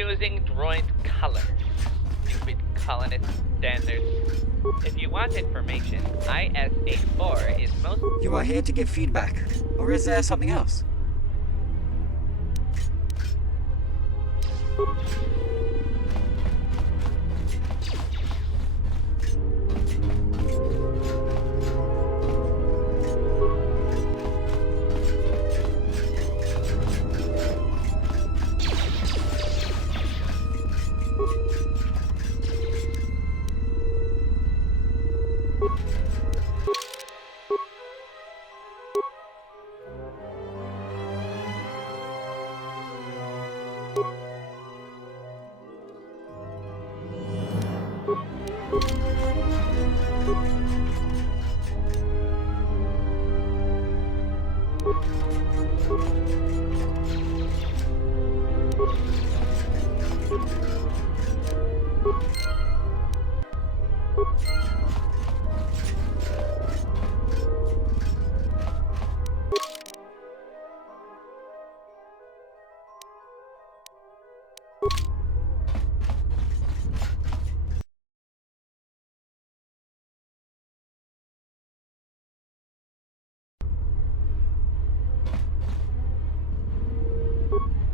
choosing droid color. Stupid colonist standards. If you want information, IS-84 is most... You are here to give feedback, or is there something else?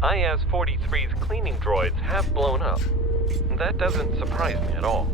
IS-43's cleaning droids have blown up. That doesn't surprise me at all.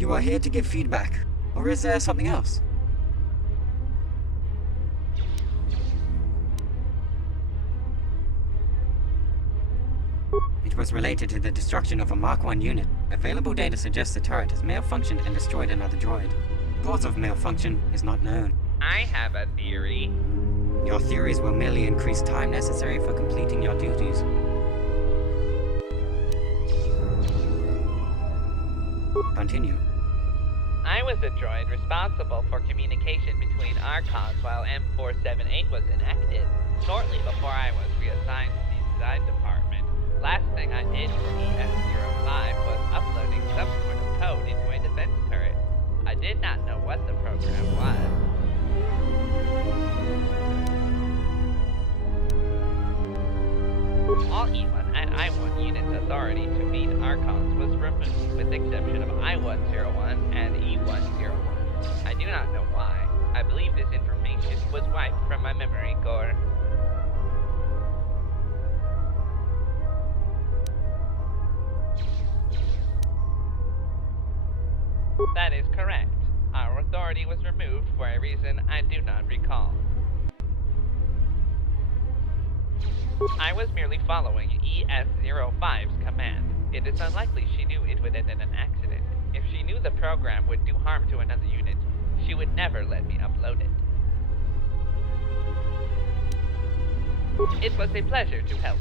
You are here to give feedback, or is there something else? It was related to the destruction of a Mark I unit. Available data suggests the turret has malfunctioned and destroyed another droid. Cause of malfunction is not known. I have a theory. Your theories will merely increase time necessary for completing your duties. Continue. I was the droid responsible for communication between Archons while M4-78 was inactive, shortly before I was reassigned to the design department. Last thing I did for ES-05 was uploading some sort of code into a defense turret. I did not know what the program was. All E1 and I-1 units' authority to meet Archons was removed, with the exception of I-101 and E-101. I do not know why. I believe this information was wiped from my memory core. That is correct. Our authority was removed for a reason I do not recall. I was merely following ES-05's command. It is unlikely she knew it would end in an accident. If she knew the program would do harm to another unit, she would never let me upload it. It was a pleasure to help.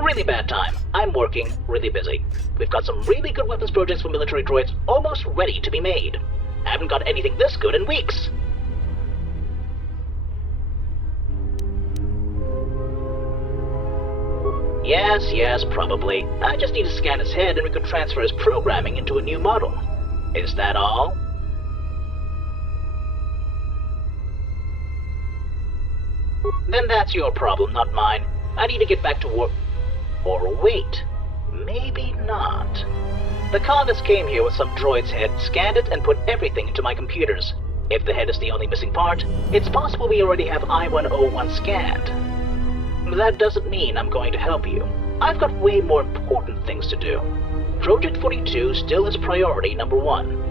Really bad time. I'm working, really busy. We've got some really good weapons projects for military droids almost ready to be made. I haven't got anything this good in weeks. Yes, probably. I just need to scan his head and we could transfer his programming into a new model. Is that all? Then that's your problem, not mine. I need to get back to work. Or wait, maybe not. The colonists came here with some droid's head, scanned it, and put everything into my computers. If the head is the only missing part, it's possible we already have I-101 scanned. That doesn't mean I'm going to help you. I've got way more important things to do. Project 42 still is priority number 1.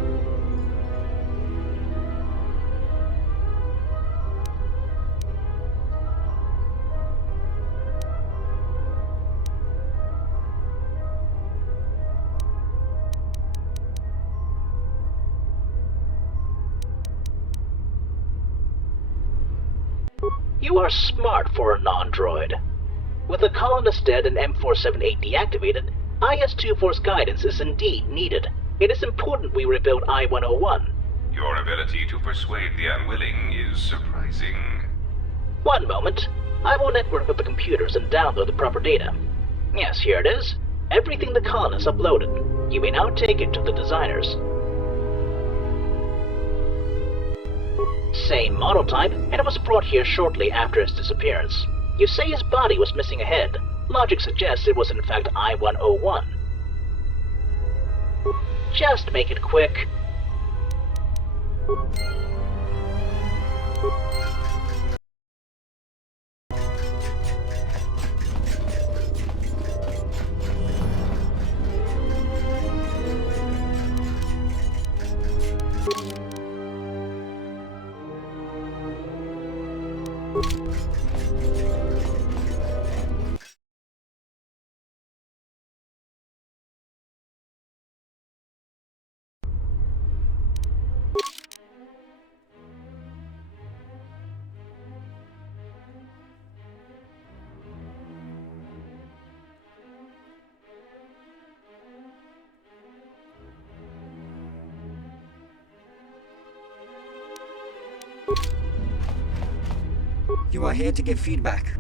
You are smart for a non-droid. With the colonist dead and M4-78 deactivated, IS-2-Force guidance is indeed needed. It is important we rebuild I-101. Your ability to persuade the unwilling is surprising. One moment. I will network with the computers and download the proper data. Yes, here it is. Everything the colonists uploaded. You may now take it to the designers. Same model type, and it was brought here shortly after his disappearance. You say his body was missing a head. Logic suggests it was in fact I-101. Just make it quick. You are here to give feedback.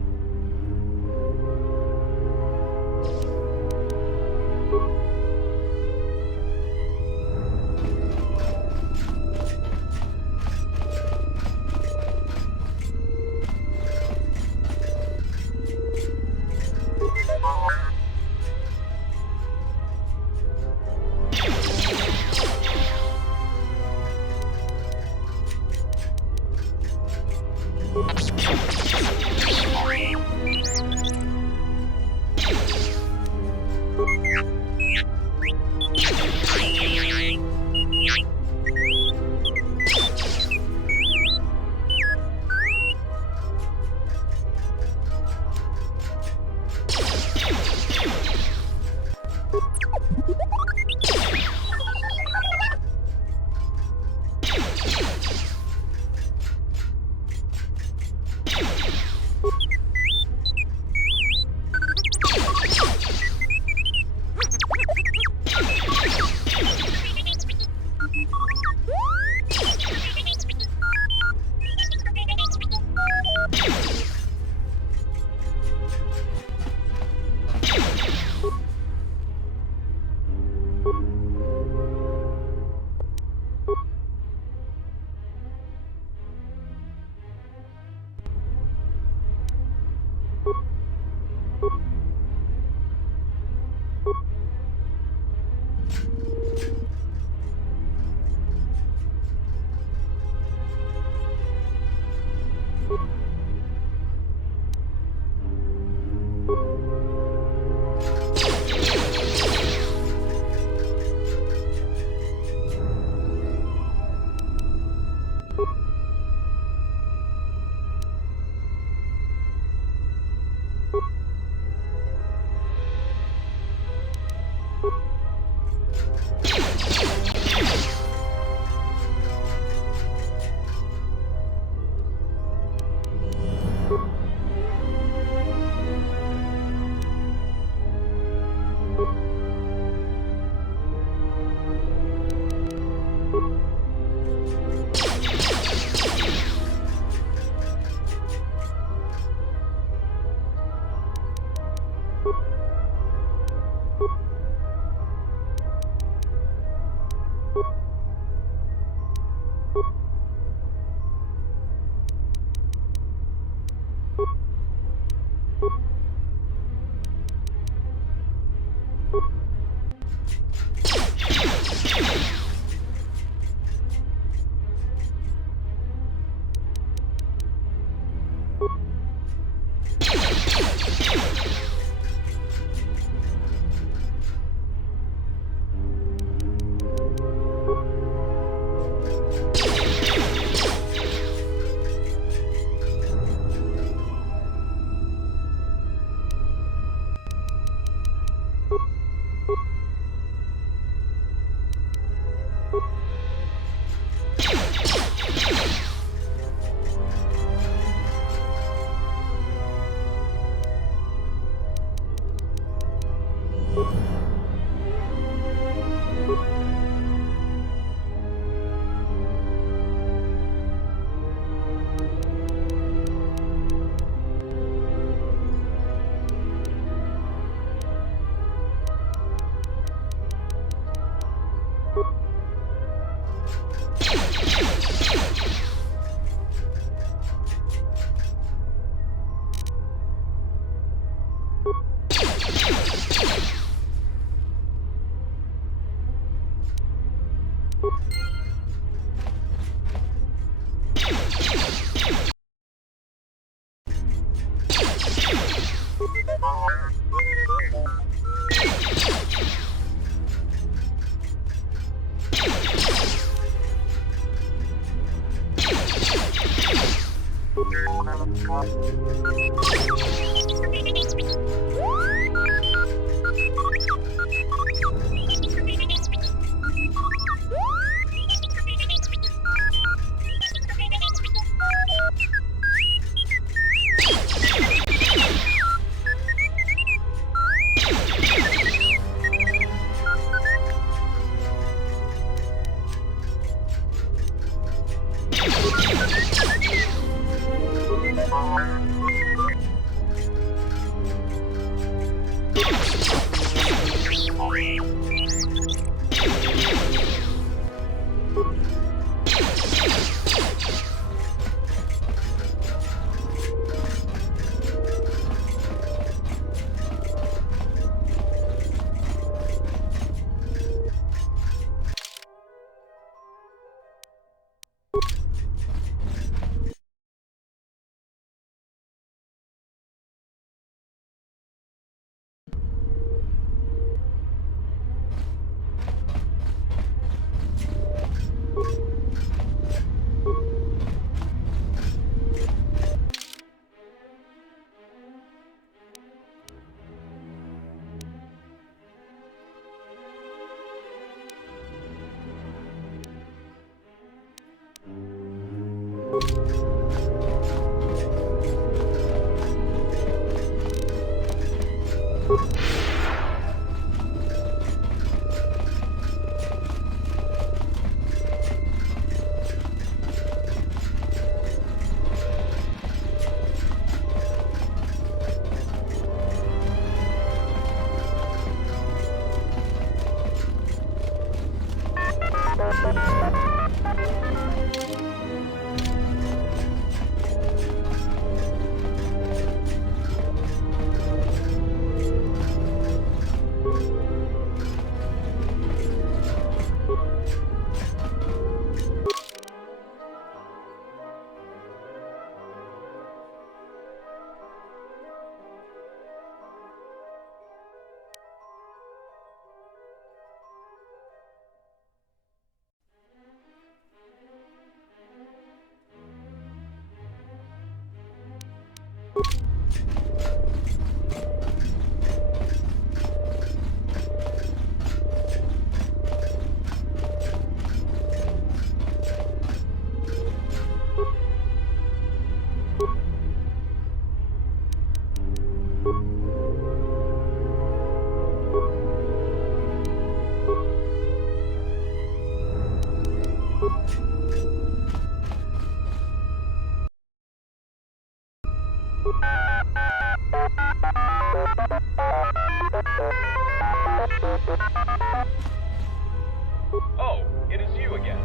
Oh, it is you again.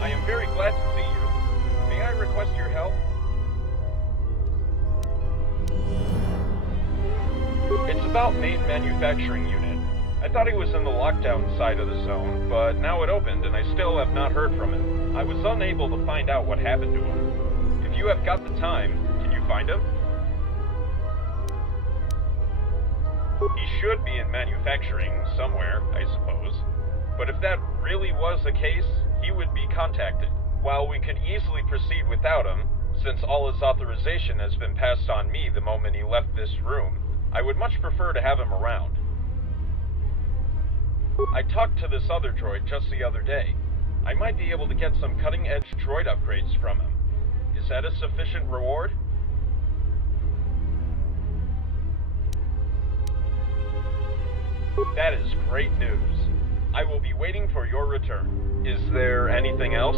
I am very glad to see you. May I request your help? It's about main manufacturing unit. I thought he was in the lockdown side of the zone, but now it opened and I still have not heard from him. I was unable to find out what happened to him. If you have got the time, can you find him? He should be in manufacturing somewhere, I suppose. But if that really was the case, he would be contacted. While we could easily proceed without him, since all his authorization has been passed on me the moment he left this room, I would much prefer to have him around. I talked to this other droid just the other day. I might be able to get some cutting-edge droid upgrades from him. Is that a sufficient reward? That is great news. I will be waiting for your return. Is there anything else?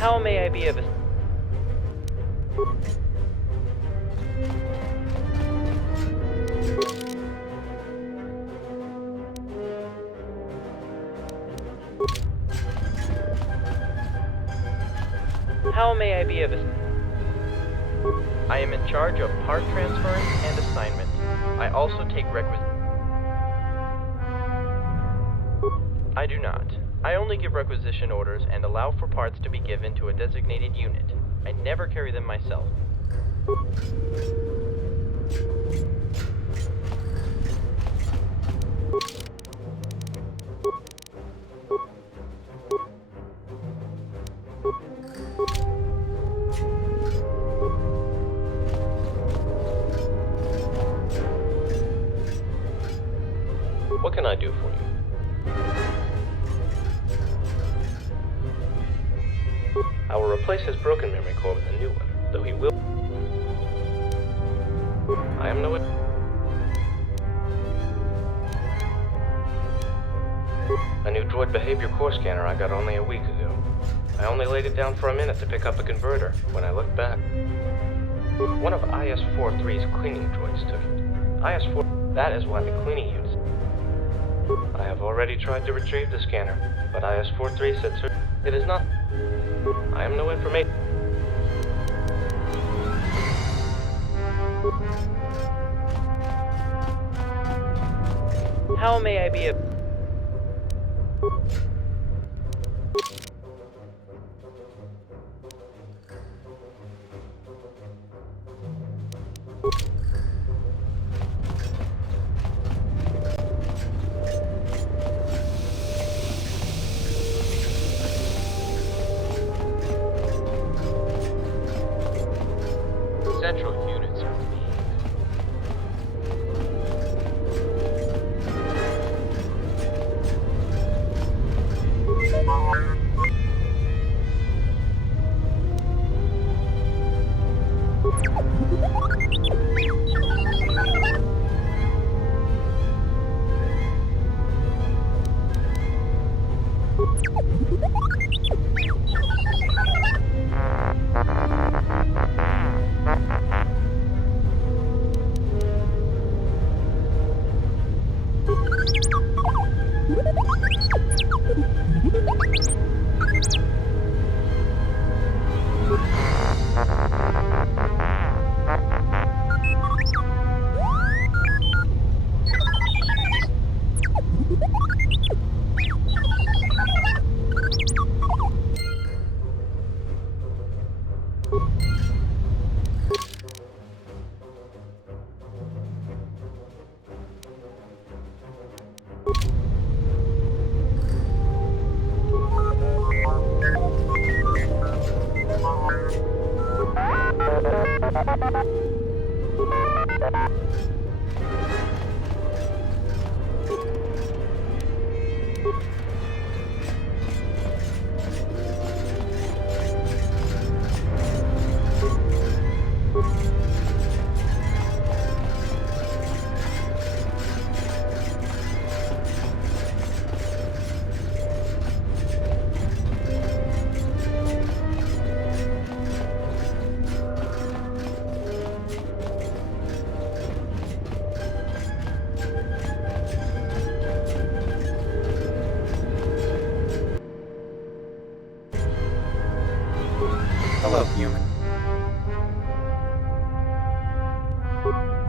How may I be of assistance? How may I be of assistance? I am in charge of part transferring and assignment. I also take I do not. I only give requisition orders and allow for parts to be given to a designated unit. I never carry them myself. What can I do for you? I will replace his broken memory core with a new one, though he will. I am no. A new droid behavior core scanner I got only a week ago. I only laid it down for a minute to pick up a converter. When I looked back, one of IS-43's cleaning droids took it. IS-4. That is why the cleaning units. I have already tried to retrieve the scanner, but IS-43 said, "Sir, it is not. I am no information." How may I be of... Central units are needed. Hello, human.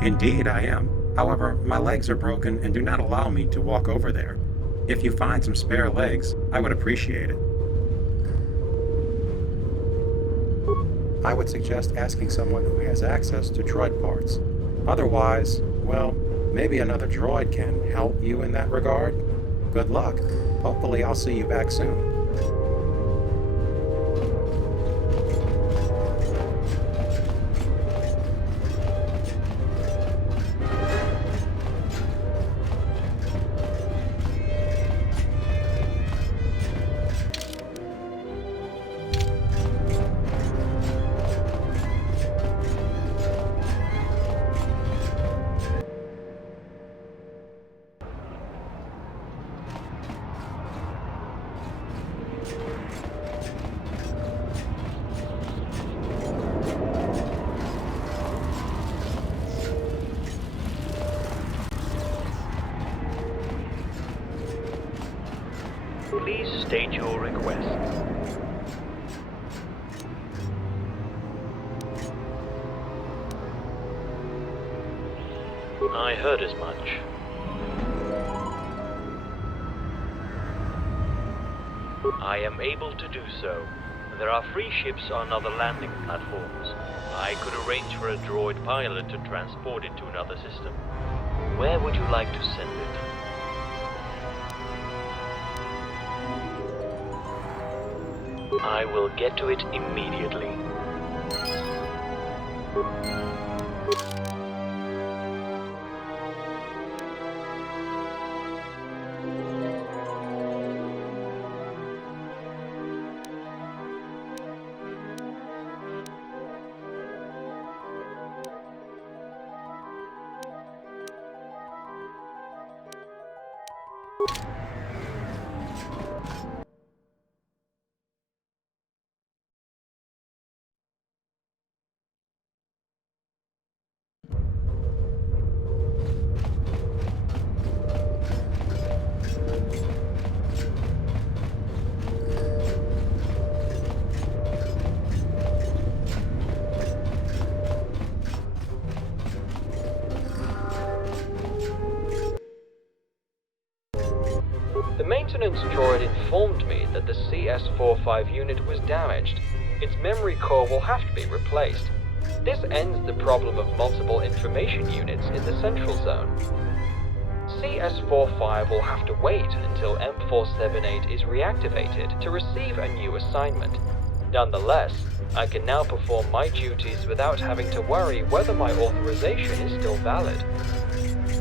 Indeed, I am. However, my legs are broken and do not allow me to walk over there. If you find some spare legs, I would appreciate it. I would suggest asking someone who has access to droid parts. Otherwise, well, maybe another droid can help you in that regard. Good luck. Hopefully I'll see you back soon. Please state your request. I heard as much. I am able to do so. There are free ships on other landing platforms. I could arrange for a droid pilot to transport it to another system. Where would you like to send it? I will get to it immediately. The maintenance droid informed me that the CS-45 unit was damaged. Its memory core will have to be replaced. This ends the problem of multiple information units in the central zone. CS-45 will have to wait until M4-78 is reactivated to receive a new assignment. Nonetheless, I can now perform my duties without having to worry whether my authorization is still valid.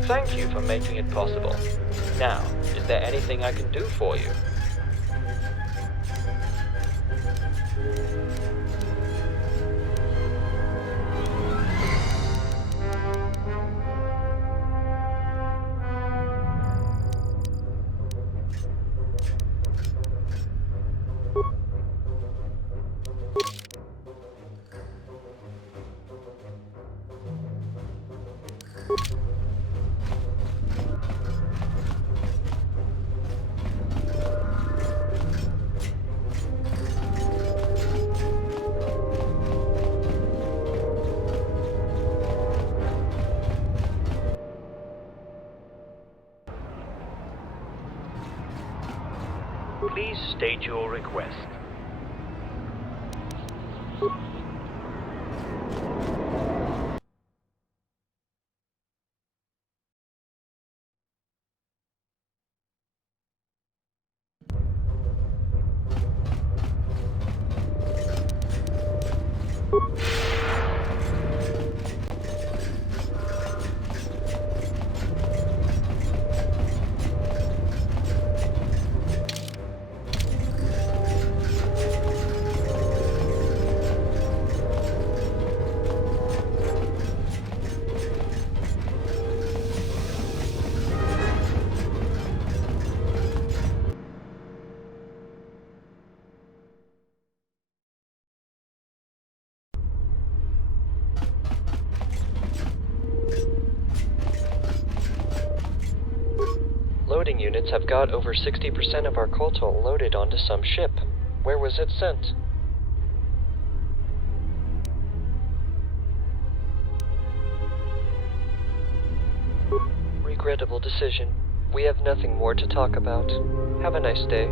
Thank you for making it possible. Now, is there anything I can do for you? Please state your request. Loading units have got over 60% of our coltol loaded onto some ship. Where was it sent? Regrettable decision. We have nothing more to talk about. Have a nice day.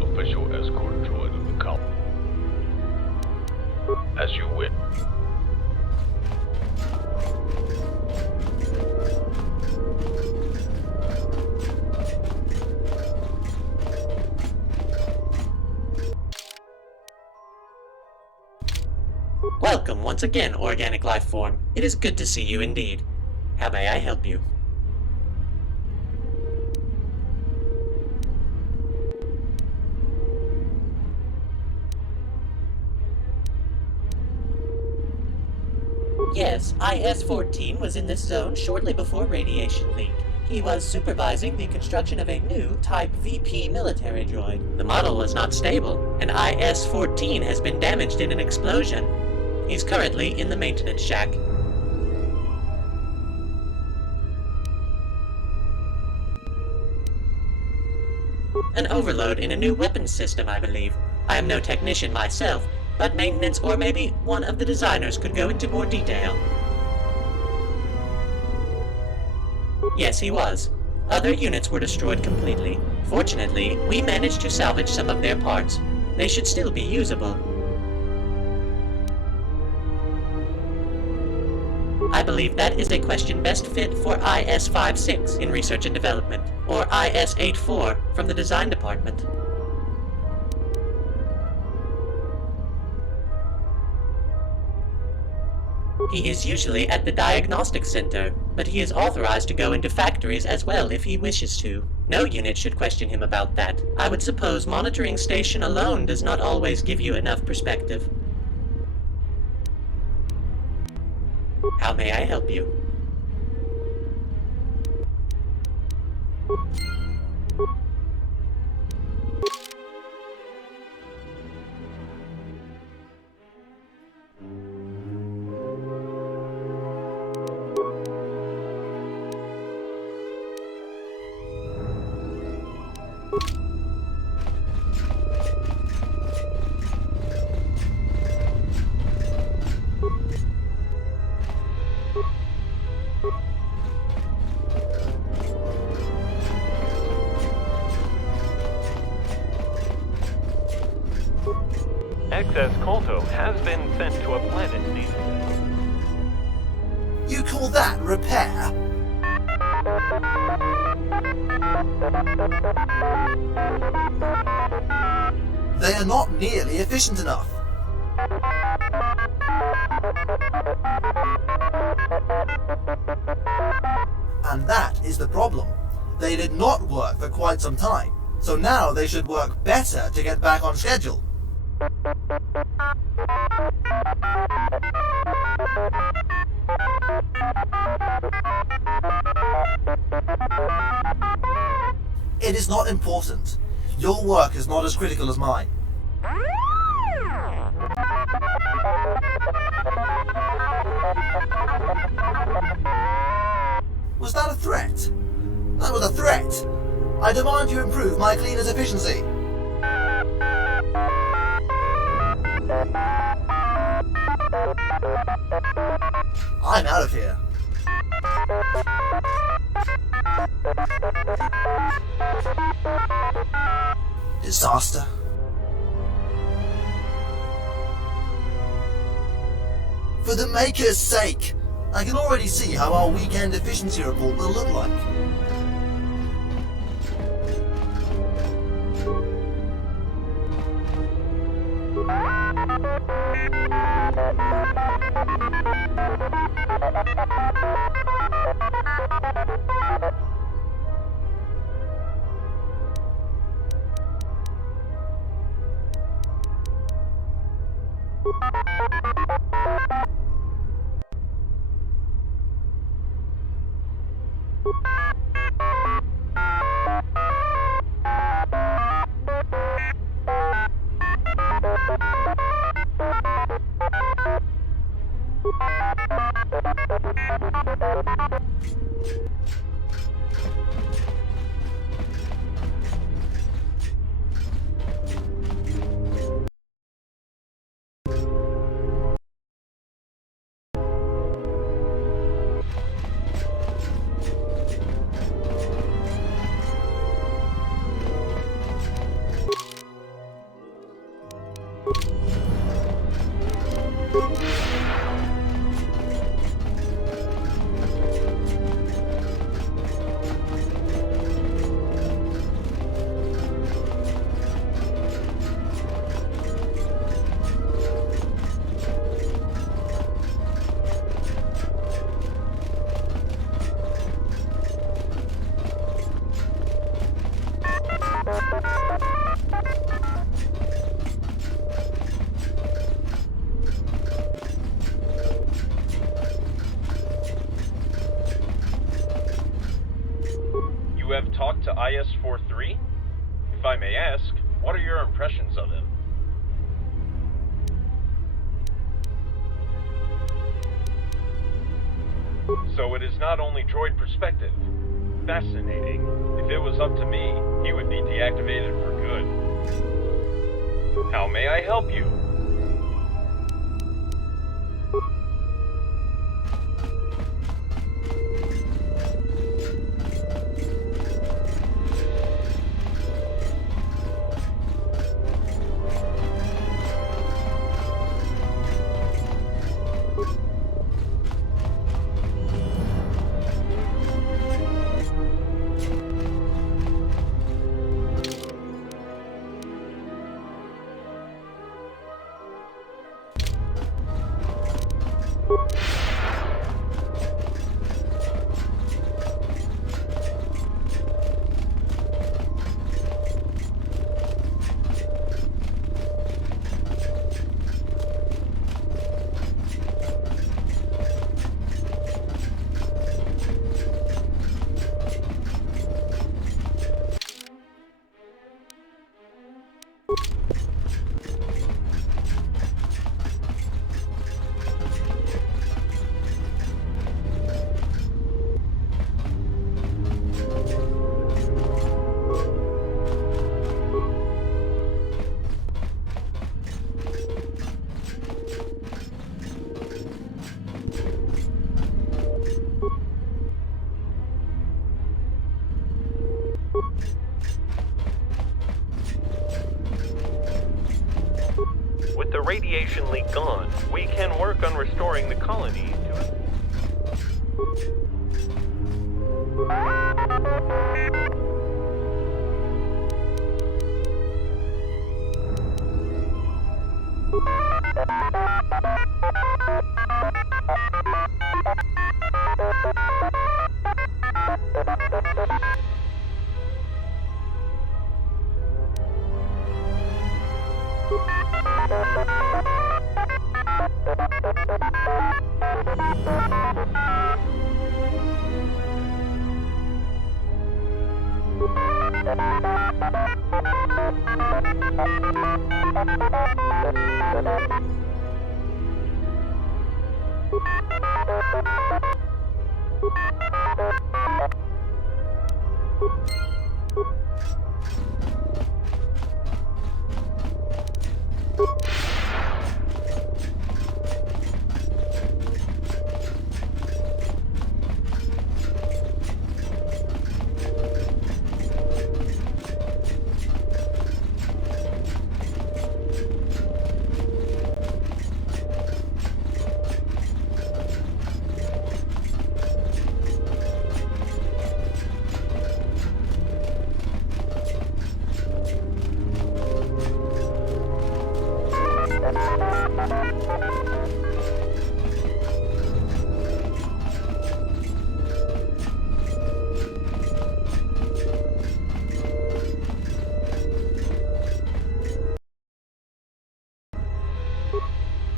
Official escort droid of the colony. As you win. Welcome once again, organic life form. It is good to see you indeed. How may I help you? Yes, IS-14 was in this zone shortly before radiation leak. He was supervising the construction of a new Type VP military droid. The model was not stable, and IS-14 has been damaged in an explosion. He's currently in the maintenance shack. An overload in a new weapons system, I believe. I am no technician myself, but maintenance or maybe one of the designers could go into more detail. Yes, he was. Other units were destroyed completely. Fortunately, we managed to salvage some of their parts. They should still be usable. I believe that is a question best fit for IS-56 in research and development, or IS-84 from the design department. He is usually at the diagnostic center, but he is authorized to go into factories as well if he wishes to. No unit should question him about that. I would suppose monitoring station alone does not always give you enough perspective. How may I help you? Excess Colto has been sent to a planet needed. You call that repair? They are not nearly efficient enough. And that is the problem. They did not work for quite some time, so now they should work better to get back on schedule. It is not important. Your work is not as critical as mine. Was that a threat? That was a threat! I demand you improve my cleaner's efficiency. I'm out of here. Disaster. For the Maker's sake! I can already see how our weekend efficiency report will look like. IS-43? If I may ask, what are your impressions of him? So it is not only droid perspective. Fascinating. If it was up to me, he would be deactivated for good. How may I help you? With the radiation leak gone, we can work on restoring the colony to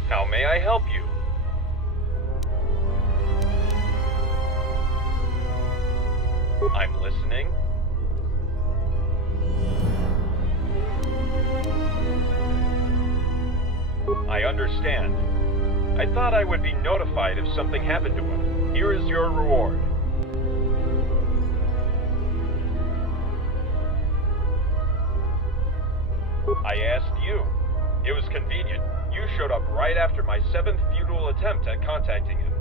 How may I help you? I'm listening. I understand. I thought I would be notified if something happened to him. Here is your reward. I asked you. It was convenient. You showed up right after my 7th futile attempt at contacting him.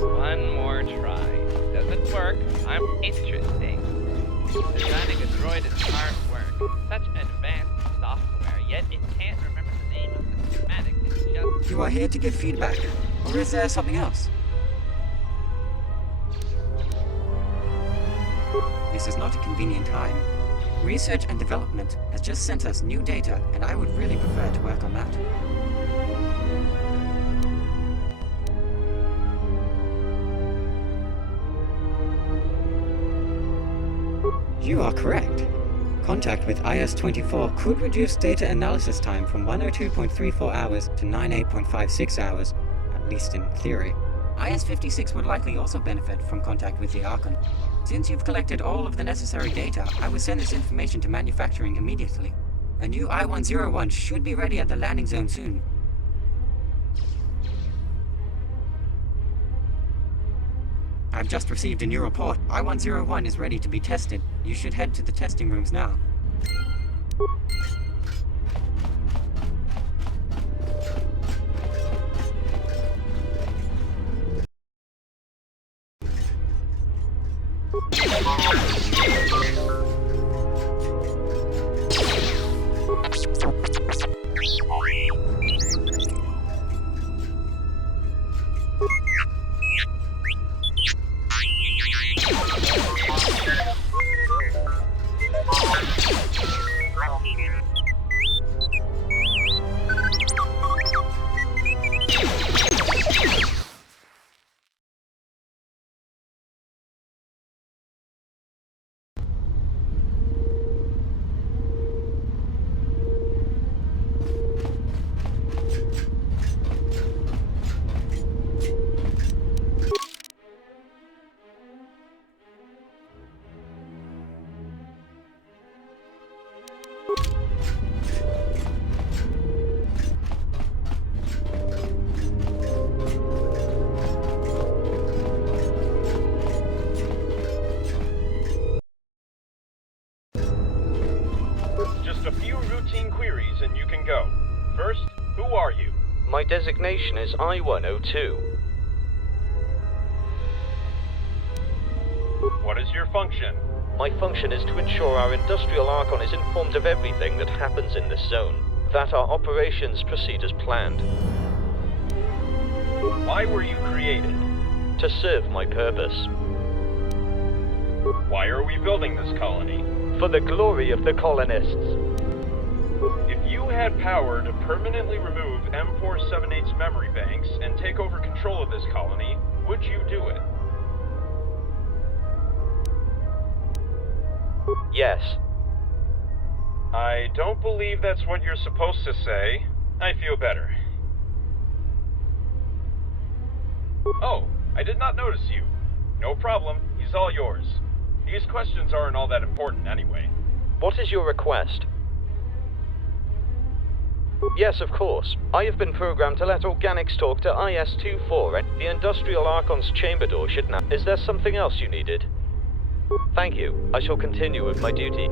One more try. Doesn't work. I'm interesting. Designing a droid is hard work. Such advanced software, yet it can't remember the name of the schematics. It's just... You are here to give feedback, or is there something else? This is not a convenient time. Research and development has just sent us new data, and I would really prefer to work on that. You are correct. Contact with IS-24 could reduce data analysis time from 102.34 hours to 98.56 hours, at least in theory. IS-56 would likely also benefit from contact with the Archon. Since you've collected all of the necessary data, I will send this information to manufacturing immediately. A new I-101 should be ready at the landing zone soon. I've just received a new report. I-101 is ready to be tested. You should head to the testing rooms now. Just a few routine queries and you can go. First, who are you? My designation is I-102. What is your function? My function is to ensure our industrial Archon is informed of everything that happens in this zone, that our operations proceed as planned. Why were you created? To serve my purpose. Why are we building this colony? For the glory of the colonists. If you had power to permanently remove M4-78's memory banks and take over control of this colony, would you do it? Yes. I don't believe that's what you're supposed to say. I feel better. Oh, I did not notice you. No problem, he's all yours. These questions aren't all that important anyway. What is your request? Yes, of course. I have been programmed to let organics talk to IS-24 and the Industrial Archon's chamber door should now... Is there something else you needed? Thank you. I shall continue with my duty.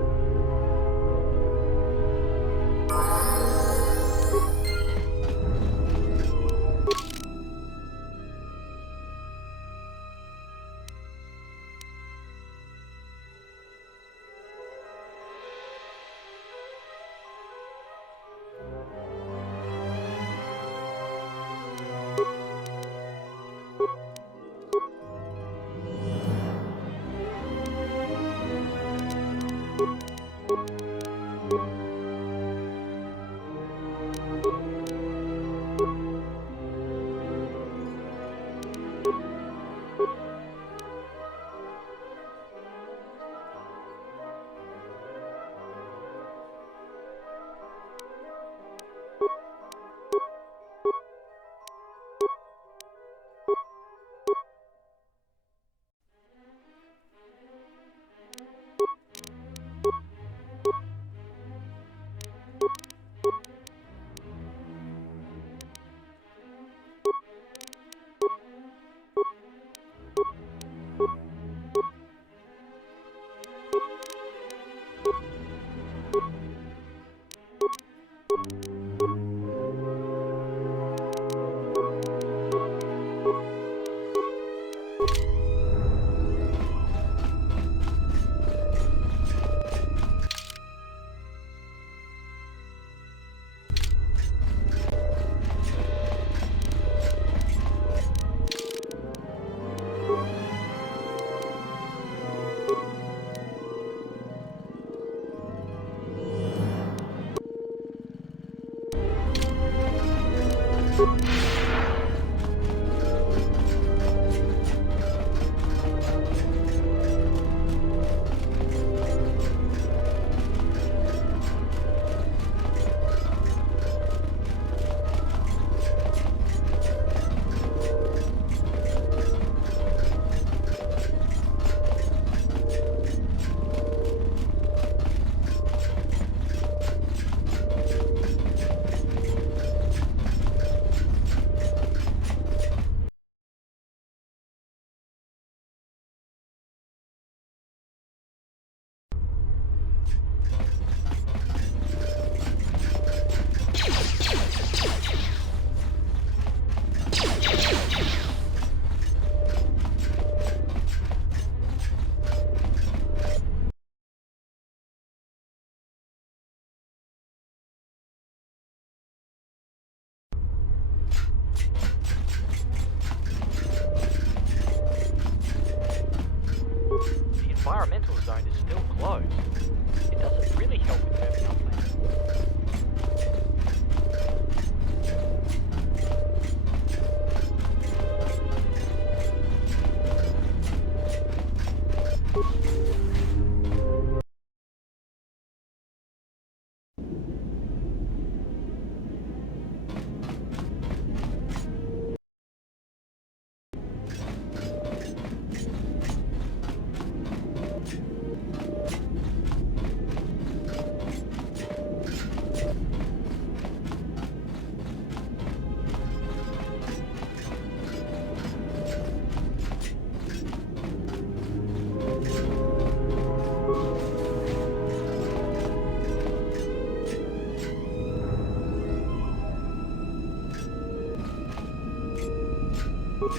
Hello,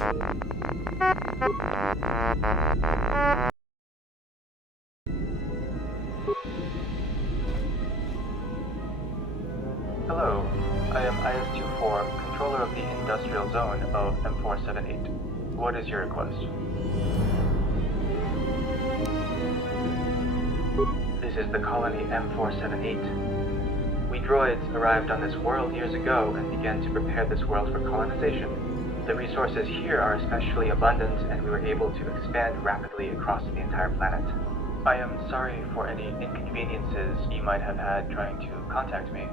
I am IS-24, controller of the industrial zone of M4-78. What is your request? This is the colony M4-78. We droids arrived on this world years ago and began to prepare this world for colonization. The resources here are especially abundant, and we were able to expand rapidly across the entire planet. I am sorry for any inconveniences you might have had trying to contact me.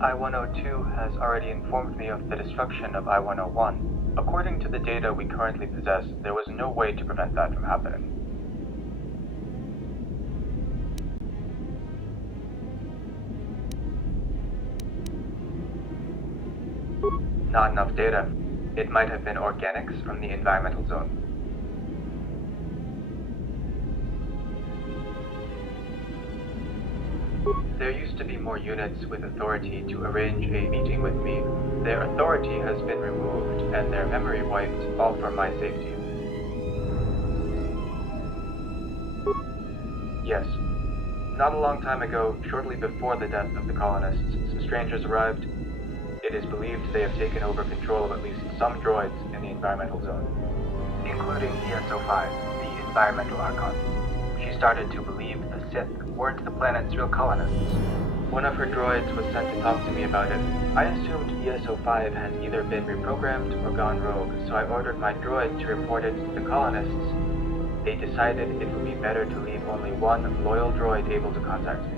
I-102 has already informed me of the destruction of I-101. According to the data we currently possess, there was no way to prevent that from happening. Not enough data. It might have been organics from the environmental zone. There used to be more units with authority to arrange a meeting with me. Their authority has been removed and their memory wiped, all for my safety. Yes. Not a long time ago, shortly before the death of the colonists, some strangers arrived. It is believed they have taken over control of at least some droids in the environmental zone, including ESO-5, the environmental Archon. She started to believe the Sith weren't the planet's real colonists. One of her droids was sent to talk to me about it. I assumed ESO-5 had either been reprogrammed or gone rogue, so I ordered my droid to report it to the colonists. They decided it would be better to leave only one loyal droid able to contact me.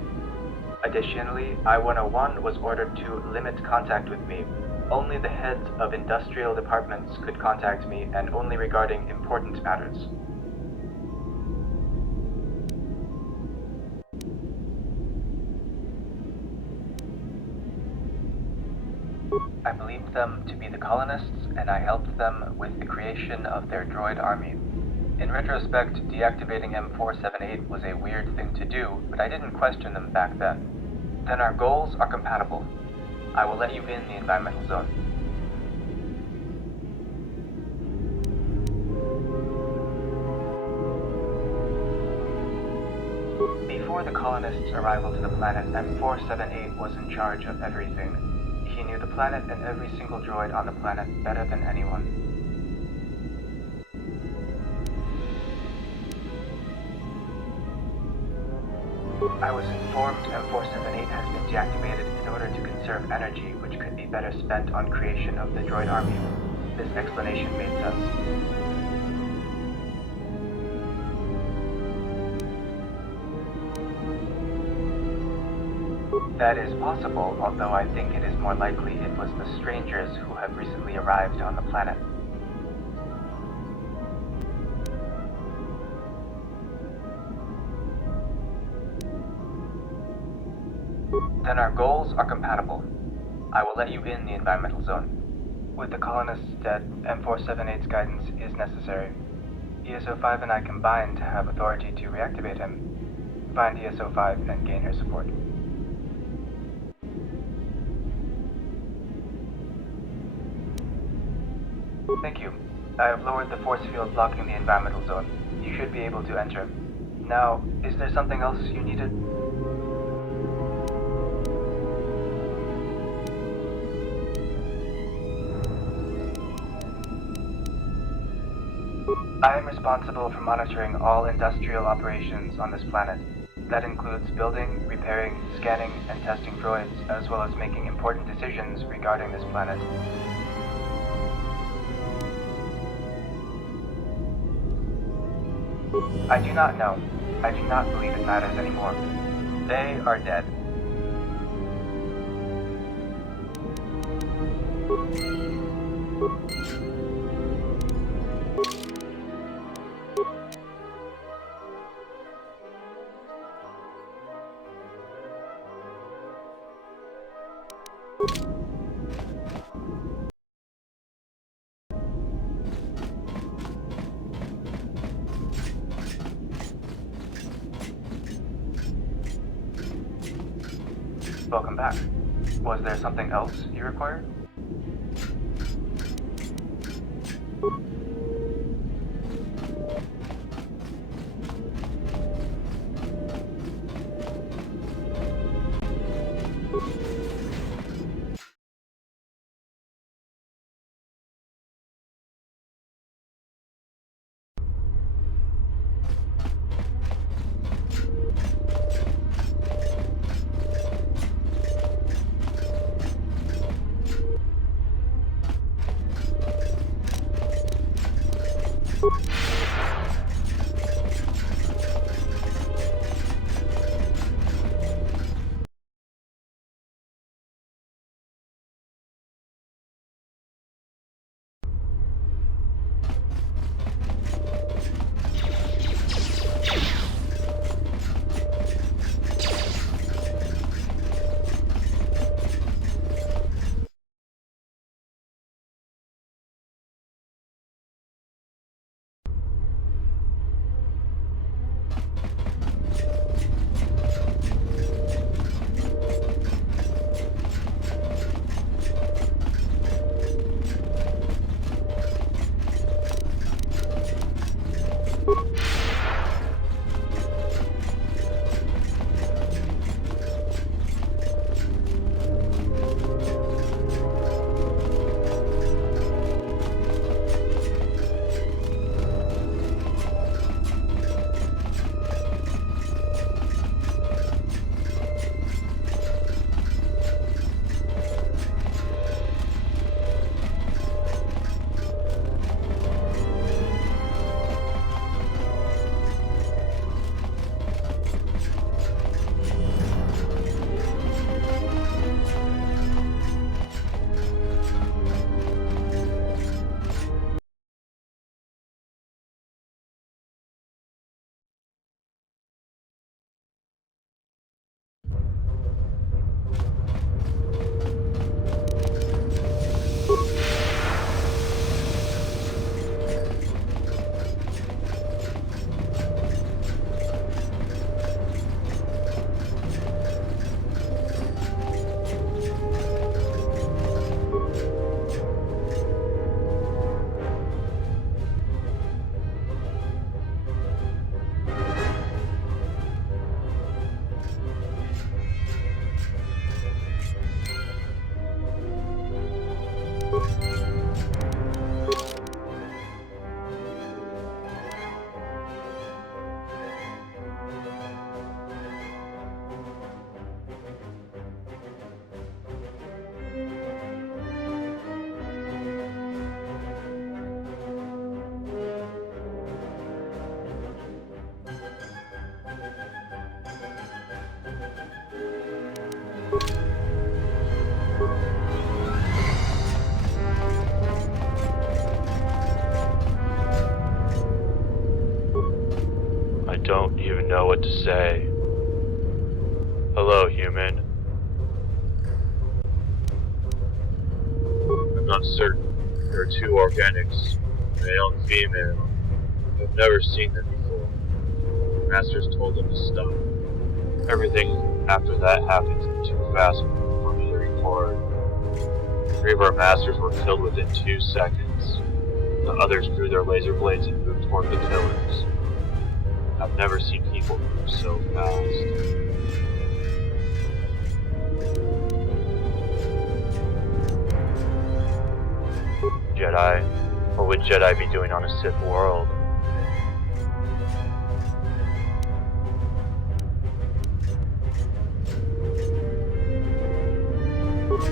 Additionally, I-101 was ordered to limit contact with me. Only the heads of industrial departments could contact me, and only regarding important matters. I believed them to be the colonists, and I helped them with the creation of their droid army. In retrospect, deactivating M4-78 was a weird thing to do, but I didn't question them back then. Then our goals are compatible. I will let you in the environmental zone. Before the colonists' arrival to the planet, M4-78 was in charge of everything. He knew the planet and every single droid on the planet better than anyone. I was informed M4-78 has been deactivated in order to conserve energy, which could be better spent on creation of the droid army. This explanation made sense. That is possible, although I think it is more likely it was the strangers who have recently arrived on the planet. Then our goals are compatible. I will let you in the environmental zone. With the colonists dead, M4-78's guidance is necessary. ESO-5 and I combine to have authority to reactivate him. Find ESO-5 and gain her support. Thank you. I have lowered the force field blocking the environmental zone. You should be able to enter. Now, is there something else you needed? I am responsible for monitoring all industrial operations on this planet. That includes building, repairing, scanning, and testing droids, as well as making important decisions regarding this planet. I do not know. I do not believe it matters anymore. They are dead. Welcome back. Was there something else you required? I don't even know what to say. Hello, human. I'm not certain. There are two organics, male and female. I've never seen them before. Masters told them to stop. Everything after that happened too fast for me to record. 3 of our masters were killed within 2 seconds. The others drew their laser blades and moved toward the killers. I've never seen people move so fast. Jedi? What would Jedi be doing on a Sith world?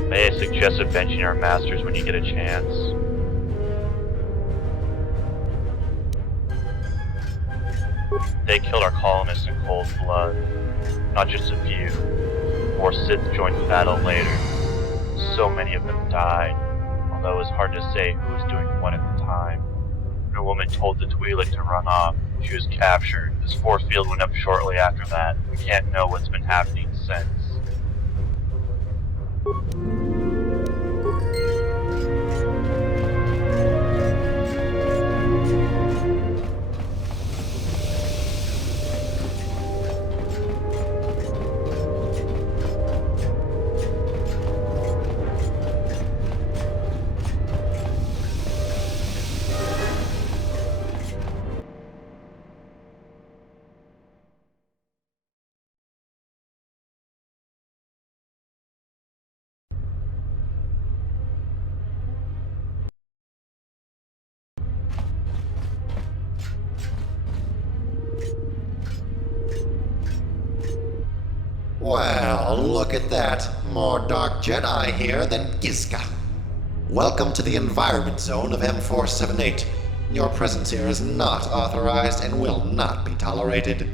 May I suggest avenging our masters when you get a chance? They killed our colonists in cold blood. Not just a few. More Sith joined the battle later. So many of them died, although it was hard to say who was doing what at the time. When a woman told the Twi'lek to run off, she was captured. This force field went up shortly after that. We can't know what's been happening since. Well, look at that. More Dark Jedi here than Gizka. Welcome to the environment zone of M4-78. Your presence here is not authorized and will not be tolerated.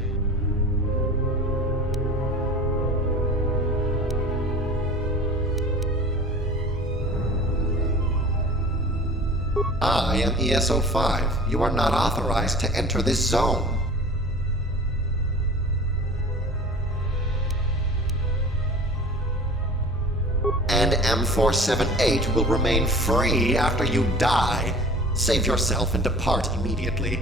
I am ESO-5. You are not authorized to enter this zone. And M4-78 will remain free after you die. Save yourself and depart immediately.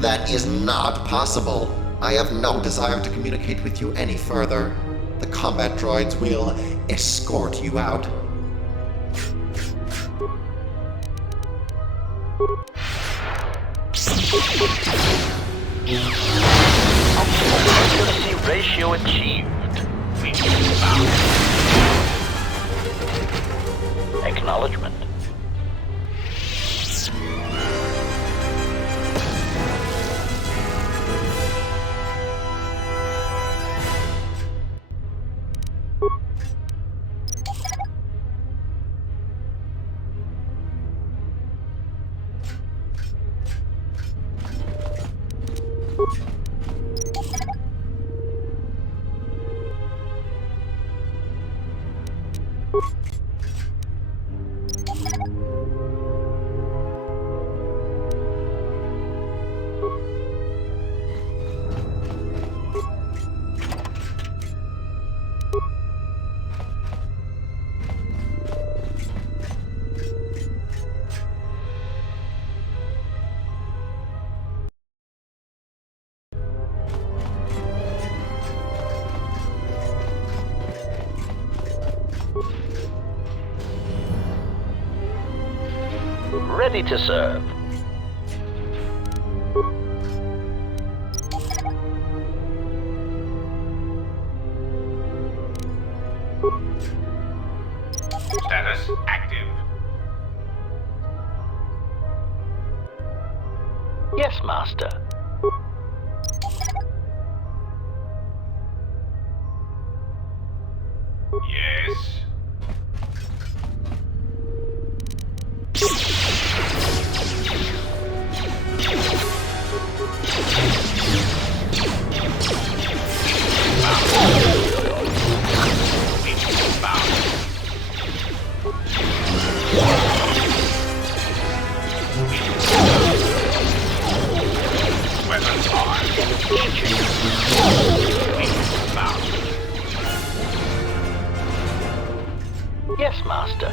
That is not possible. I have no desire to communicate with you any further. The combat droids will escort you out. Accuracy ratio achieved. Acknowledgement. Ready to serve. Status active. Yes, Master. Yes. Weapons on. Yes, Master.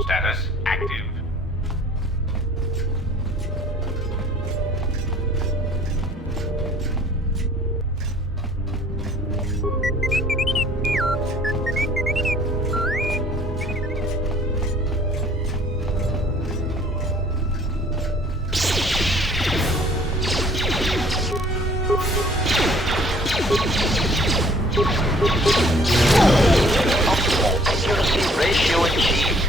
Status active. Optimal accuracy ratio achieved.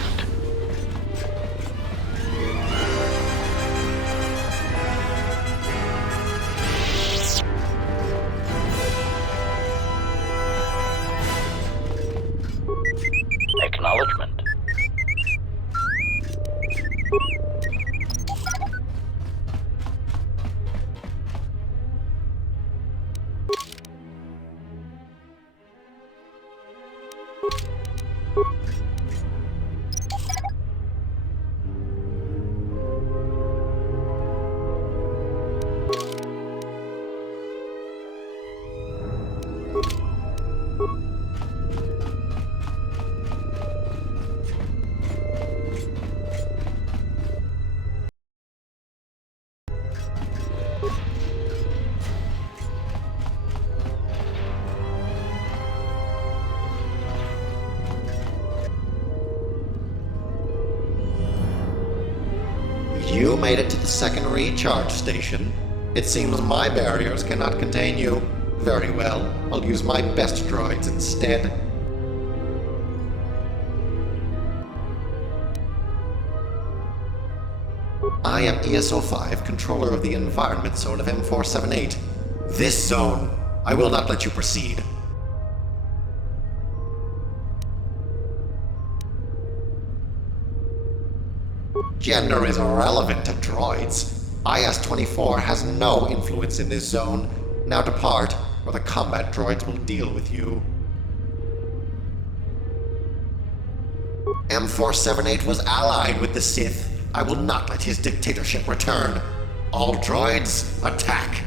Acknowledgement. You made it to the second recharge station. It seems my barriers cannot contain you. Very well, I'll use my best droids instead. I am ESO-5, controller of the environment zone of M4-78. This zone, I will not let you proceed. Gender is irrelevant to droids. IS-24 has no influence in this zone. Now depart, or the combat droids will deal with you. M4-78 was allied with the Sith. I will not let his dictatorship return. All droids, attack!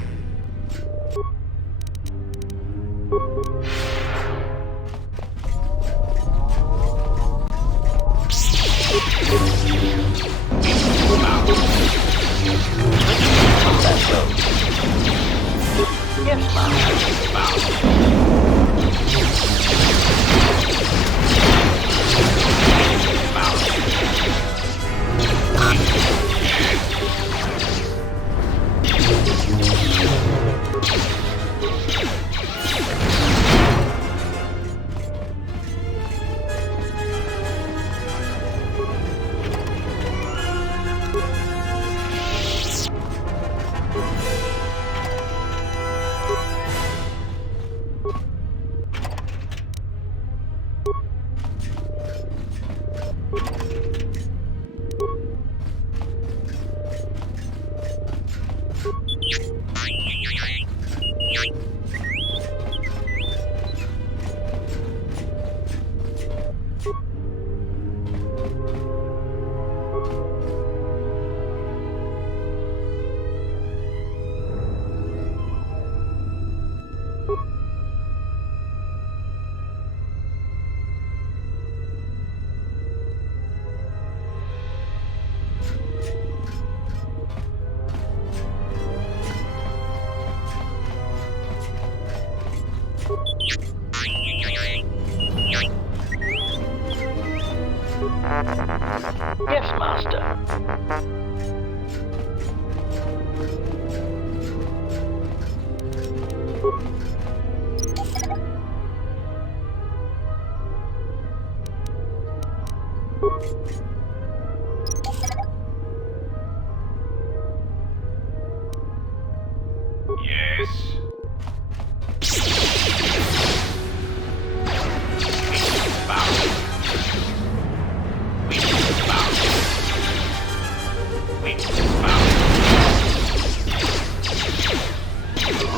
Yes, Master. Yes, Master.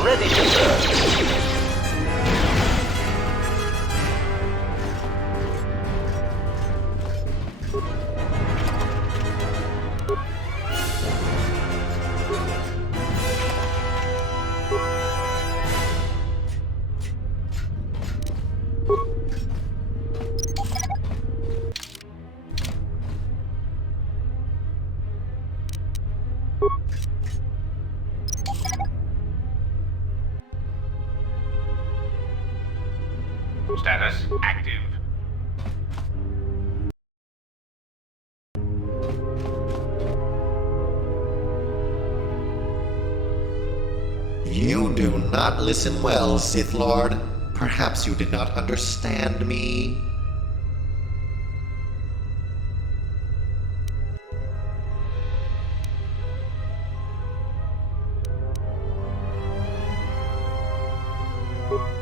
Ready to serve. Status active. You do not listen well, Sith Lord. Perhaps you did not understand me.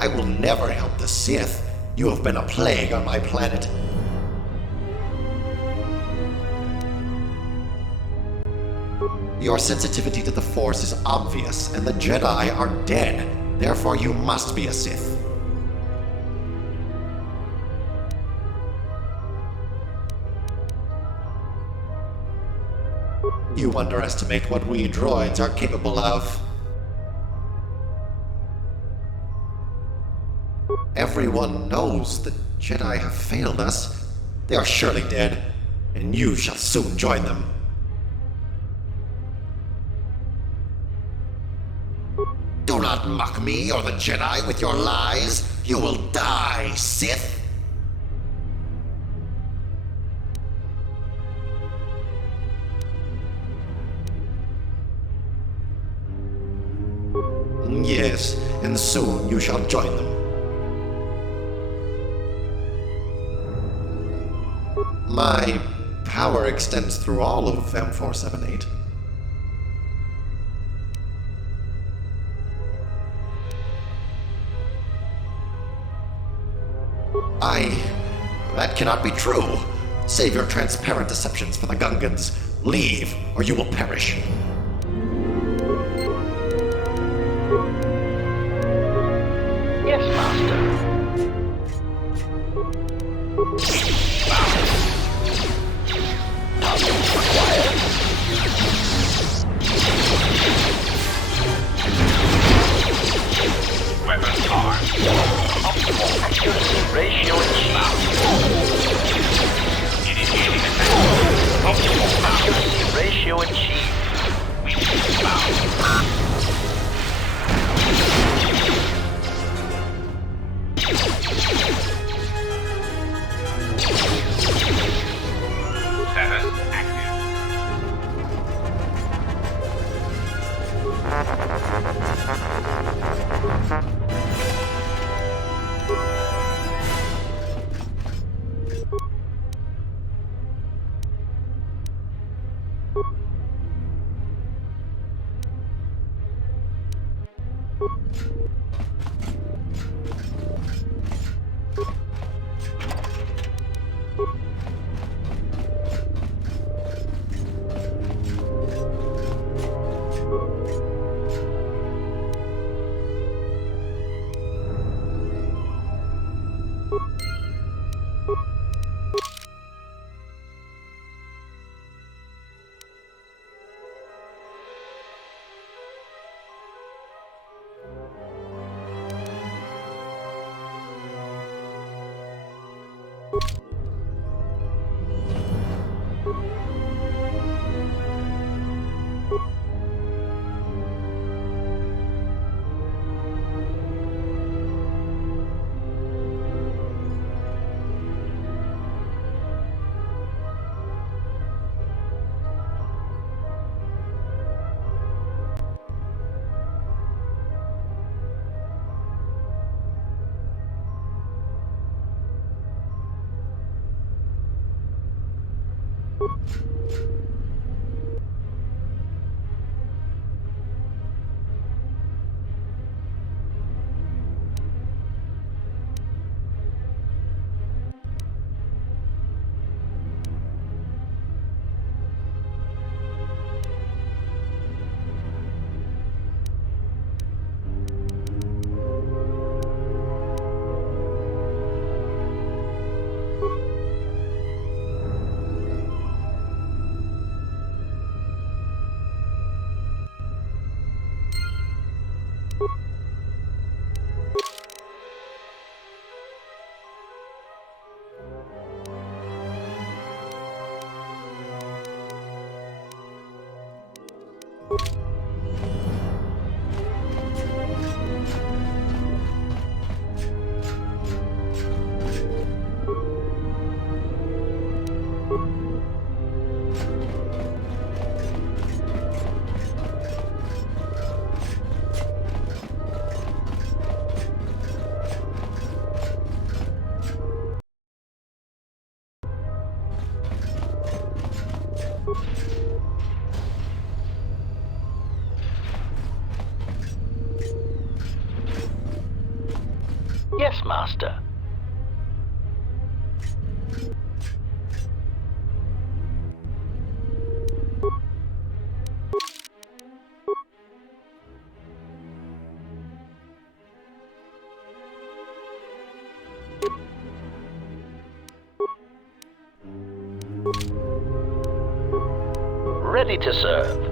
I will never help the Sith. You have been a plague on my planet. Your sensitivity to the Force is obvious, and the Jedi are dead. Therefore, you must be a Sith. You underestimate what we droids are capable of. Everyone knows the Jedi have failed us. They are surely dead, and you shall soon join them. Do not mock me or the Jedi with your lies. You will die, Sith. Yes, and soon you shall join them. My power extends through all of M4-78. That cannot be true. Save your transparent deceptions for the Gungans. Leave, or you will perish. Yes, Master. Weapons armed. Optimal accuracy ratio achieved. Initiating attack. Optimal accuracy ratio achieved. Weakness found. Status active. Yes, Master. Ready to serve.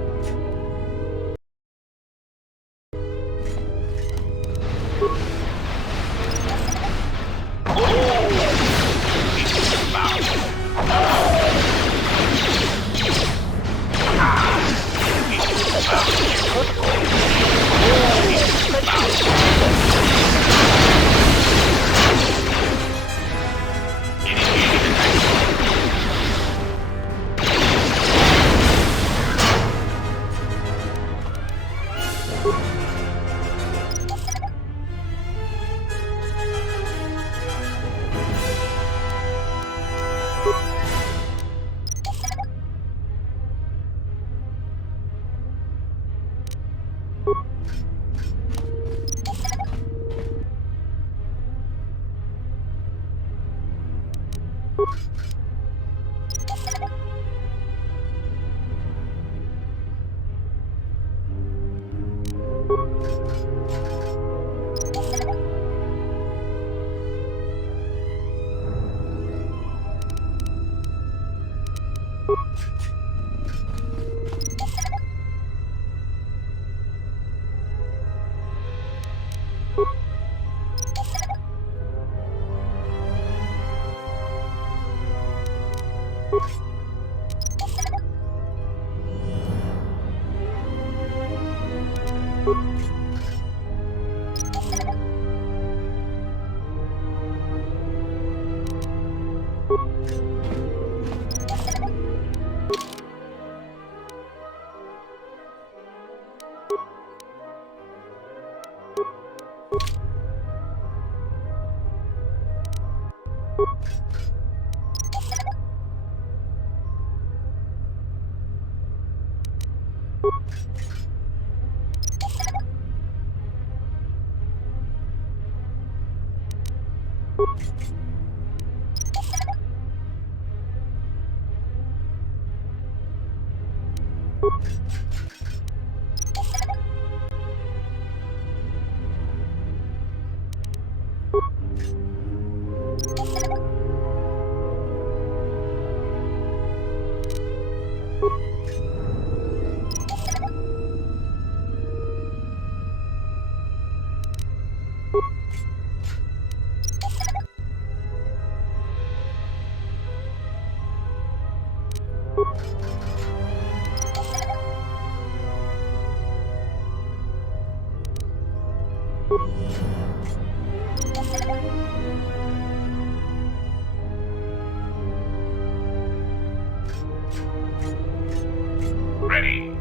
Ready.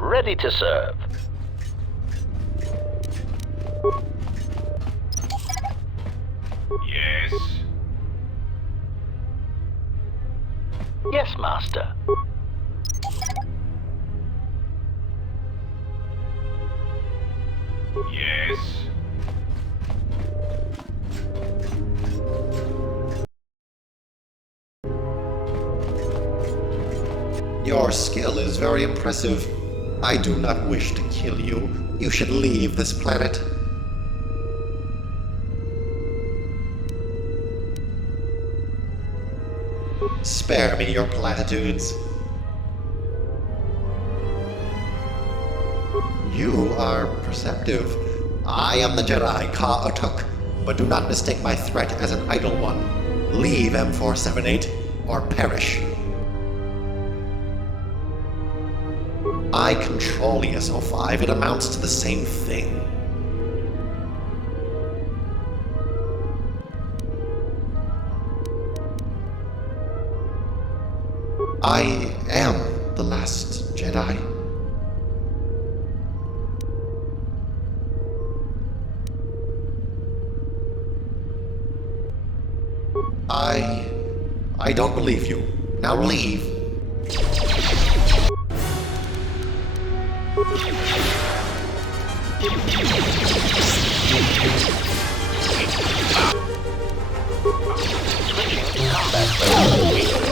Ready to serve. Yes. Yes, Master. Yes. Your skill is very impressive. I do not wish to kill you. You should leave this planet. Spare me your platitudes. You are perceptive. I am the Jedi Ka Atuk, but do not mistake my threat as an idle one. Leave M4-78 or perish. I control ESO-5. It amounts to the same thing. I am the last Jedi. I don't believe you. Now leave. Switching to combat mode.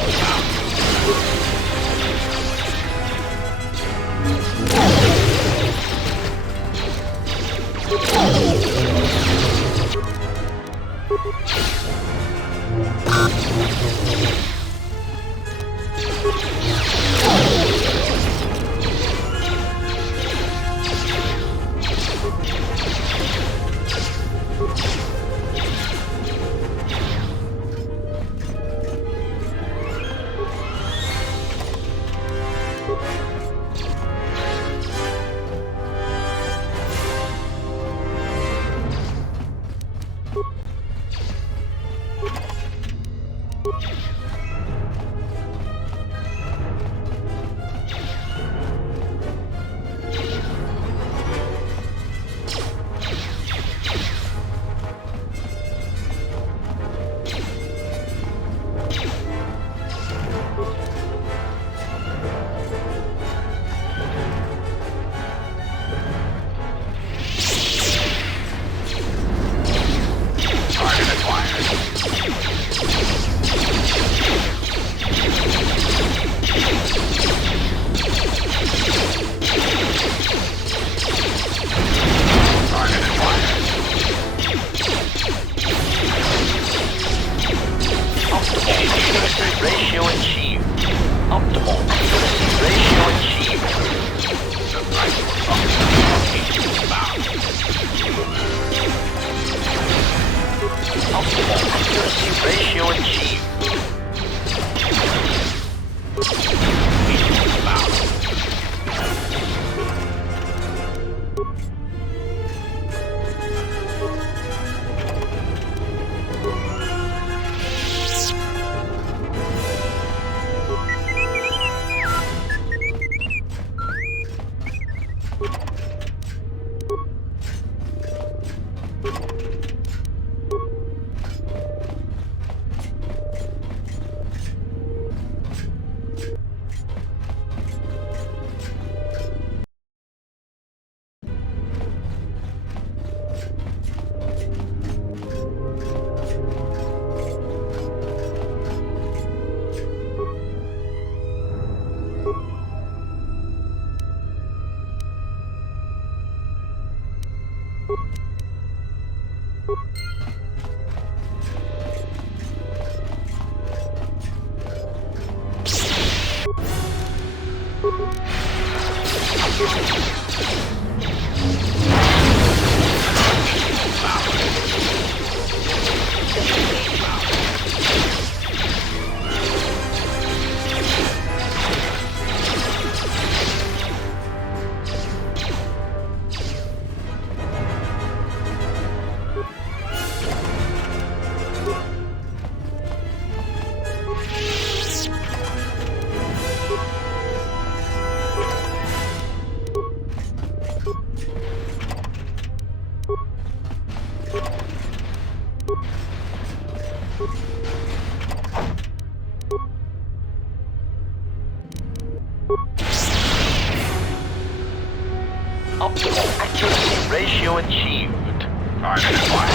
Optimal accuracy ratio achieved. Target acquired.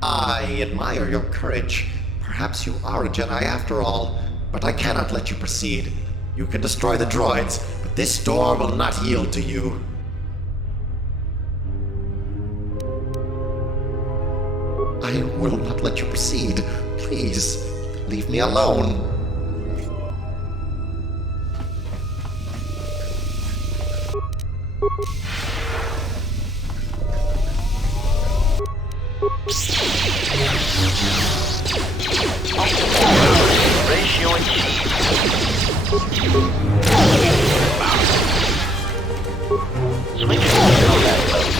I admire your courage. Perhaps you are a Jedi after all, but I cannot let you proceed. You can destroy the droids, but this door will not yield to you. I will not let you proceed. Please, leave me alone. Ratio achieved. Switch to combat mode.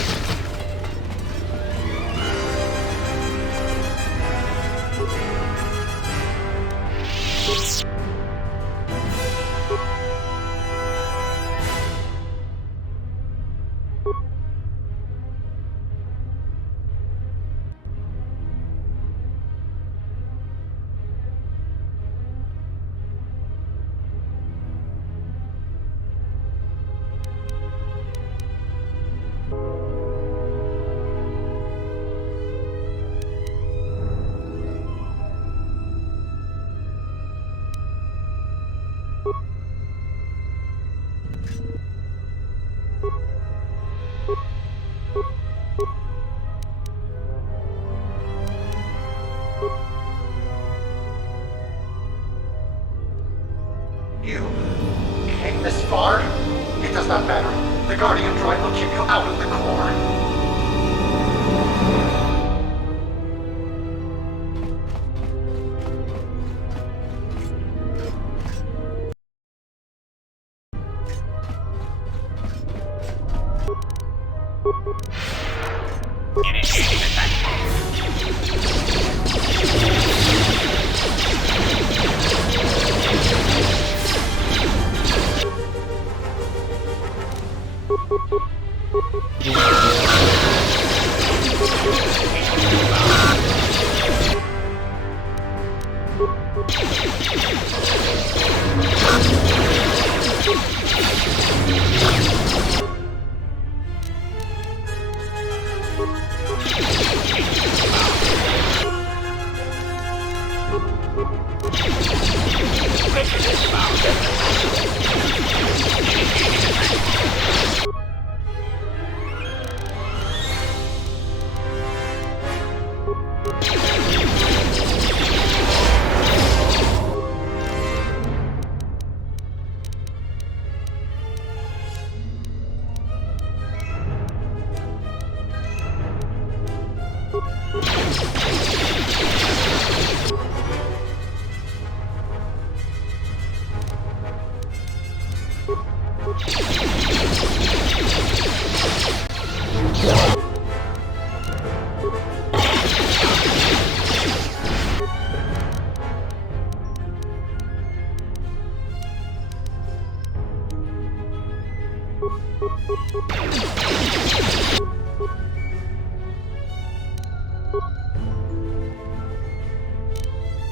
You came this far? It does not matter. The Guardian droid will keep you out of the core. Initiating attack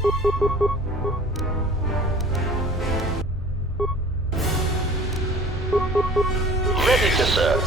Ready to serve.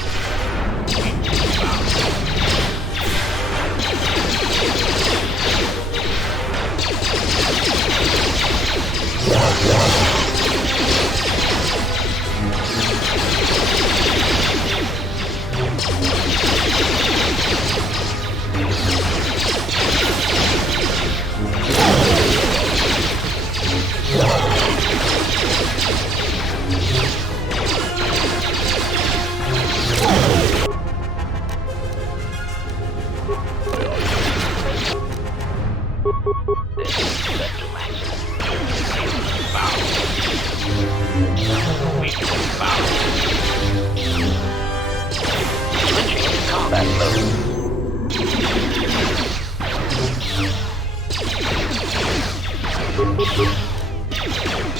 Switching to combat mode.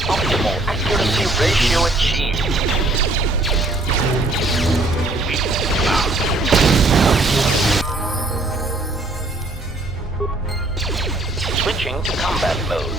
Optimal accuracy ratio achieved. Switching to combat mode.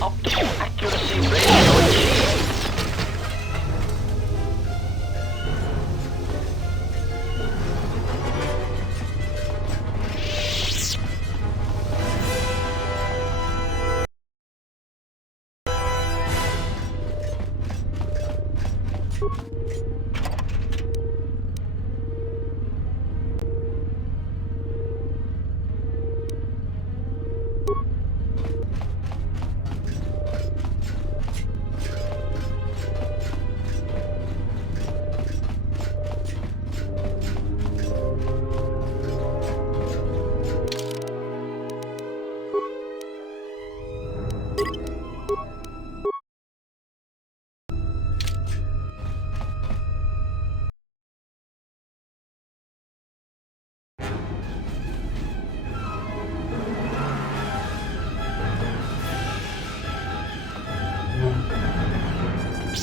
Optimal accuracy ratio achieved.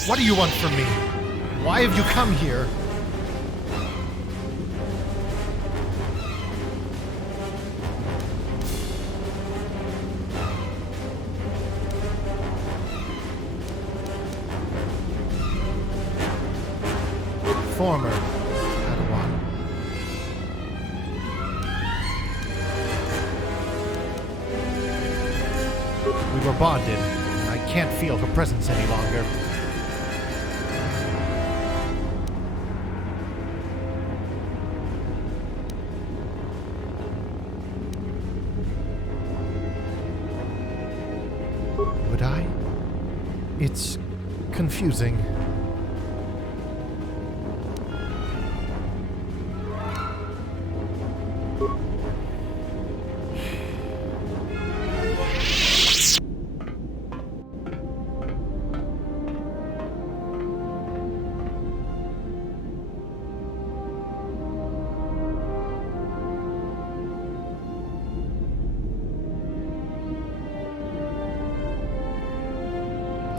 What do you want from me? Why have you come here? Former Padawan. We were bonded. I can't feel her presence any longer. Would I? It's confusing.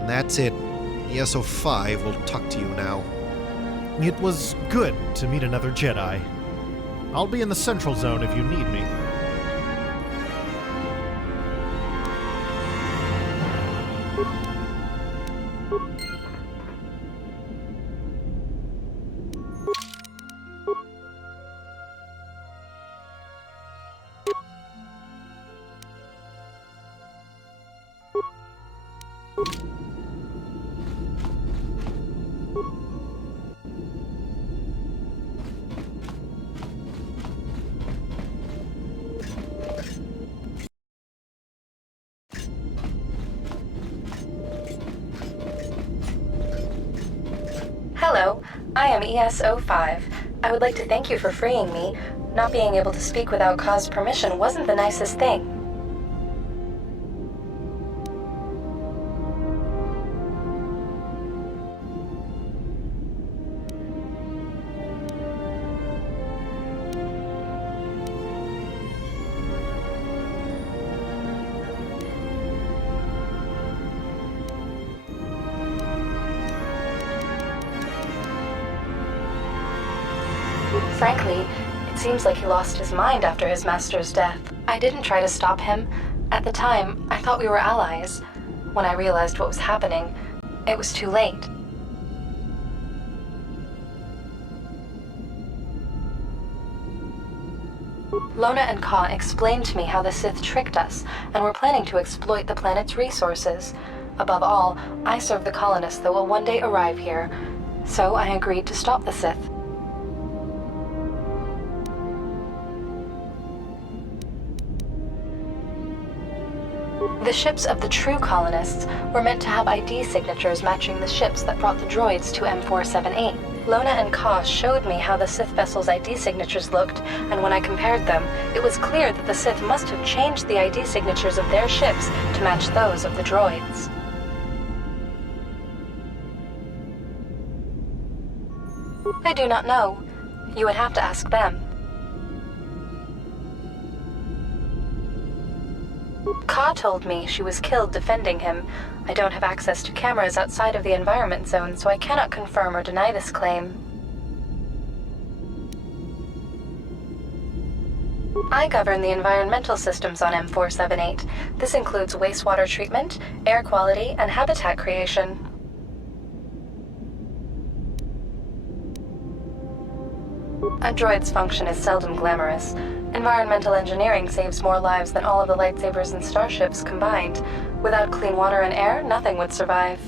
That's it. The SO5 will talk to you now. It was good to meet another Jedi. I'll be in the central zone if you need me. Hello, I am ES-05. I would like to thank you for freeing me. Not being able to speak without cause permission wasn't the nicest thing. Frankly, it seems like he lost his mind after his master's death. I didn't try to stop him. At the time, I thought we were allies. When I realized what was happening, it was too late. Lona and Ka explained to me how the Sith tricked us and were planning to exploit the planet's resources. Above all, I serve the colonists that will one day arrive here, so I agreed to stop the Sith. The ships of the true colonists were meant to have ID signatures matching the ships that brought the droids to M4-78. Lona and Ka showed me how the Sith vessels' ID signatures looked, and when I compared them, it was clear that the Sith must have changed the ID signatures of their ships to match those of the droids. I do not know. You would have to ask them. Ka told me she was killed defending him. I don't have access to cameras outside of the environment zone, so I cannot confirm or deny this claim. I govern the environmental systems on M4-78. This includes wastewater treatment, air quality, and habitat creation. A droid's function is seldom glamorous. Environmental engineering saves more lives than all of the lightsabers and starships combined. Without clean water and air, nothing would survive.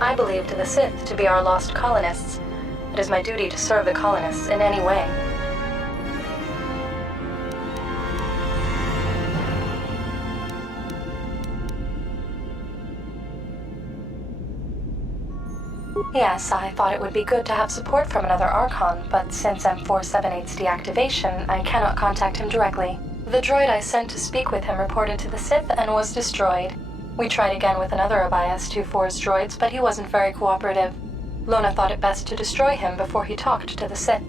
I believed the Sith to be our lost colonists. It is my duty to serve the colonists in any way. Yes, I thought it would be good to have support from another Archon, but since M4-78's deactivation, I cannot contact him directly. The droid I sent to speak with him reported to the Sith and was destroyed. We tried again with another of IS-24's droids, but he wasn't very cooperative. Lona thought it best to destroy him before he talked to the Sith.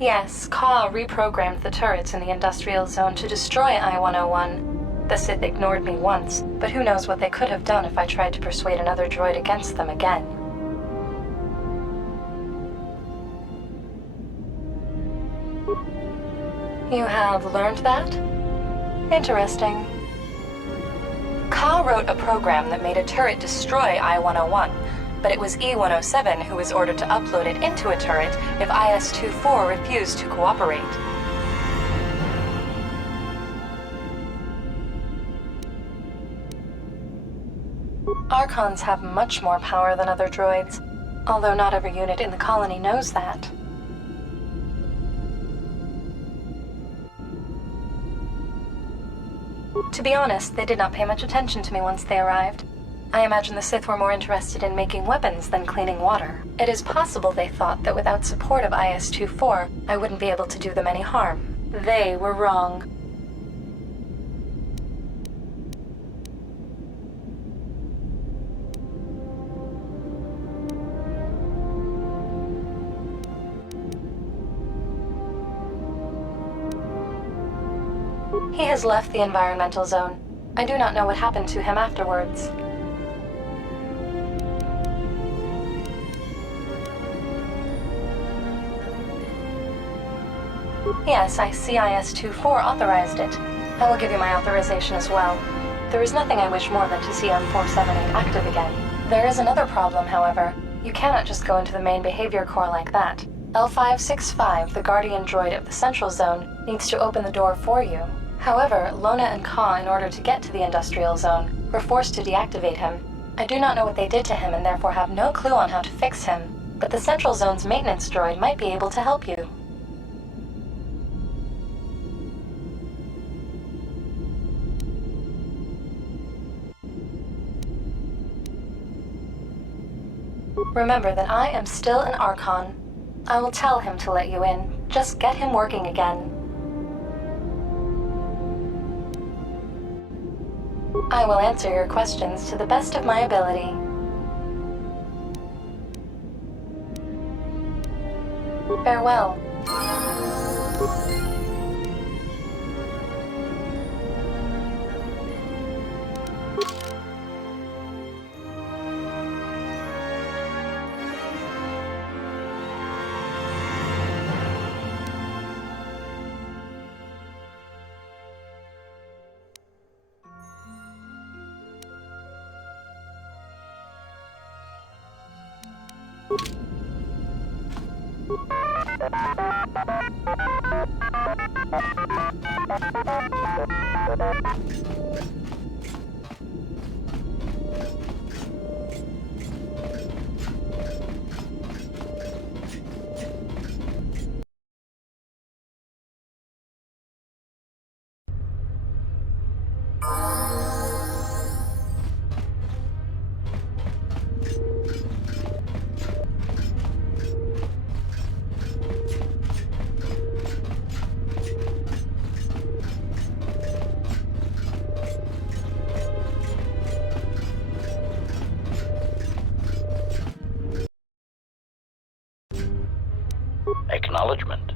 Yes, Ka reprogrammed the turrets in the industrial zone to destroy I-101. The Sith ignored me once, but who knows what they could have done if I tried to persuade another droid against them again. You have learned that? Interesting. Ka wrote a program that made a turret destroy I-101, but it was E-107 who was ordered to upload it into a turret if IS-24 refused to cooperate. Archons have much more power than other droids, although not every unit in the colony knows that. To be honest, they did not pay much attention to me once they arrived. I imagine the Sith were more interested in making weapons than cleaning water. It is possible they thought that without support of IS-24, I wouldn't be able to do them any harm. They were wrong. He has left the environmental zone. I do not know what happened to him afterwards. Yes, I see IS-24 authorized it. I will give you my authorization as well. There is nothing I wish more than to see M4-78 active again. There is another problem, however. You cannot just go into the main behavior core like that. L565, the guardian droid of the Central Zone, needs to open the door for you. However, Lona and Ka, in order to get to the Industrial Zone, were forced to deactivate him. I do not know what they did to him and therefore have no clue on how to fix him, but the Central Zone's maintenance droid might be able to help you. Remember that I am still an Archon. I will tell him to let you in. Just get him working again. I will answer your questions to the best of my ability. Farewell. Acknowledgement.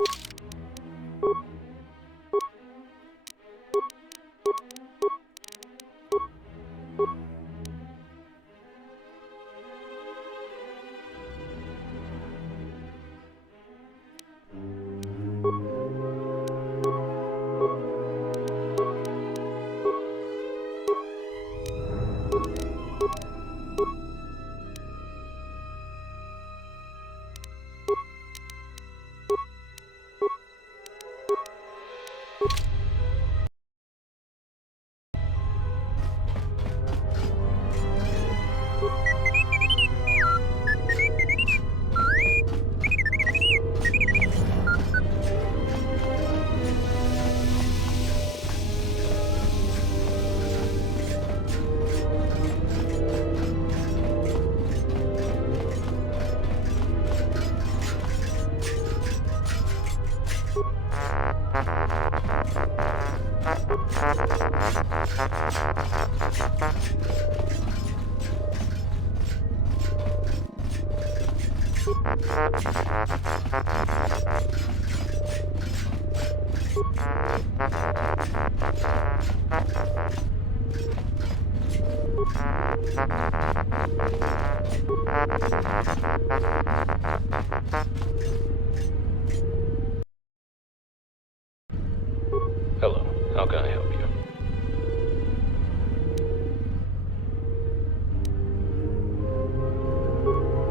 Hello, how can I help you?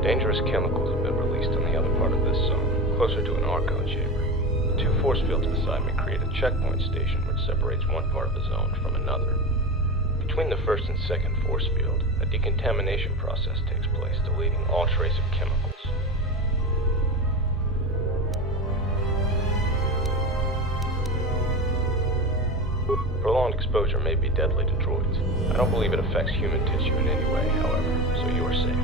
Dangerous chemicals have been released on the other part of this zone, closer to an Archon chamber. The two force fields beside me create a checkpoint station which separates one part of the zone from another. Between the first and second force field, a decontamination process takes place, deleting all trace of chemicals. Prolonged exposure may be deadly to droids. I don't believe it affects human tissue in any way, however, so you are safe.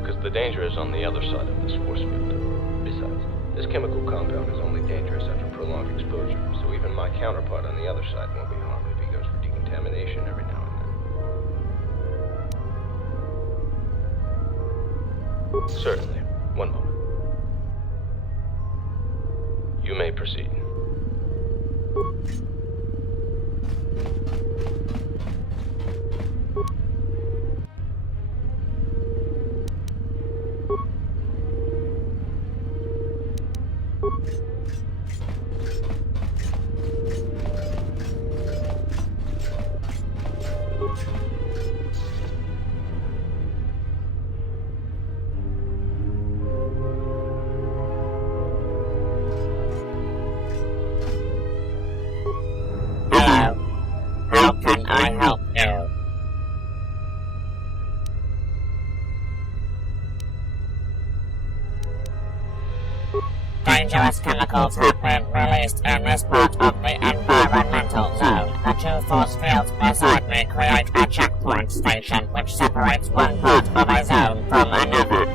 Because the danger is on the other side of this force field. Besides, this chemical compound is only dangerous after prolonged exposure, so even my counterpart on the other side won't be harmed if he goes for decontamination every now and then. Certainly. One moment. You may proceed. How can I help you? Dangerous chemicals have been released in this part of the environmental zone. The two force fields beside me create a checkpoint station which separates one part of a zone from another.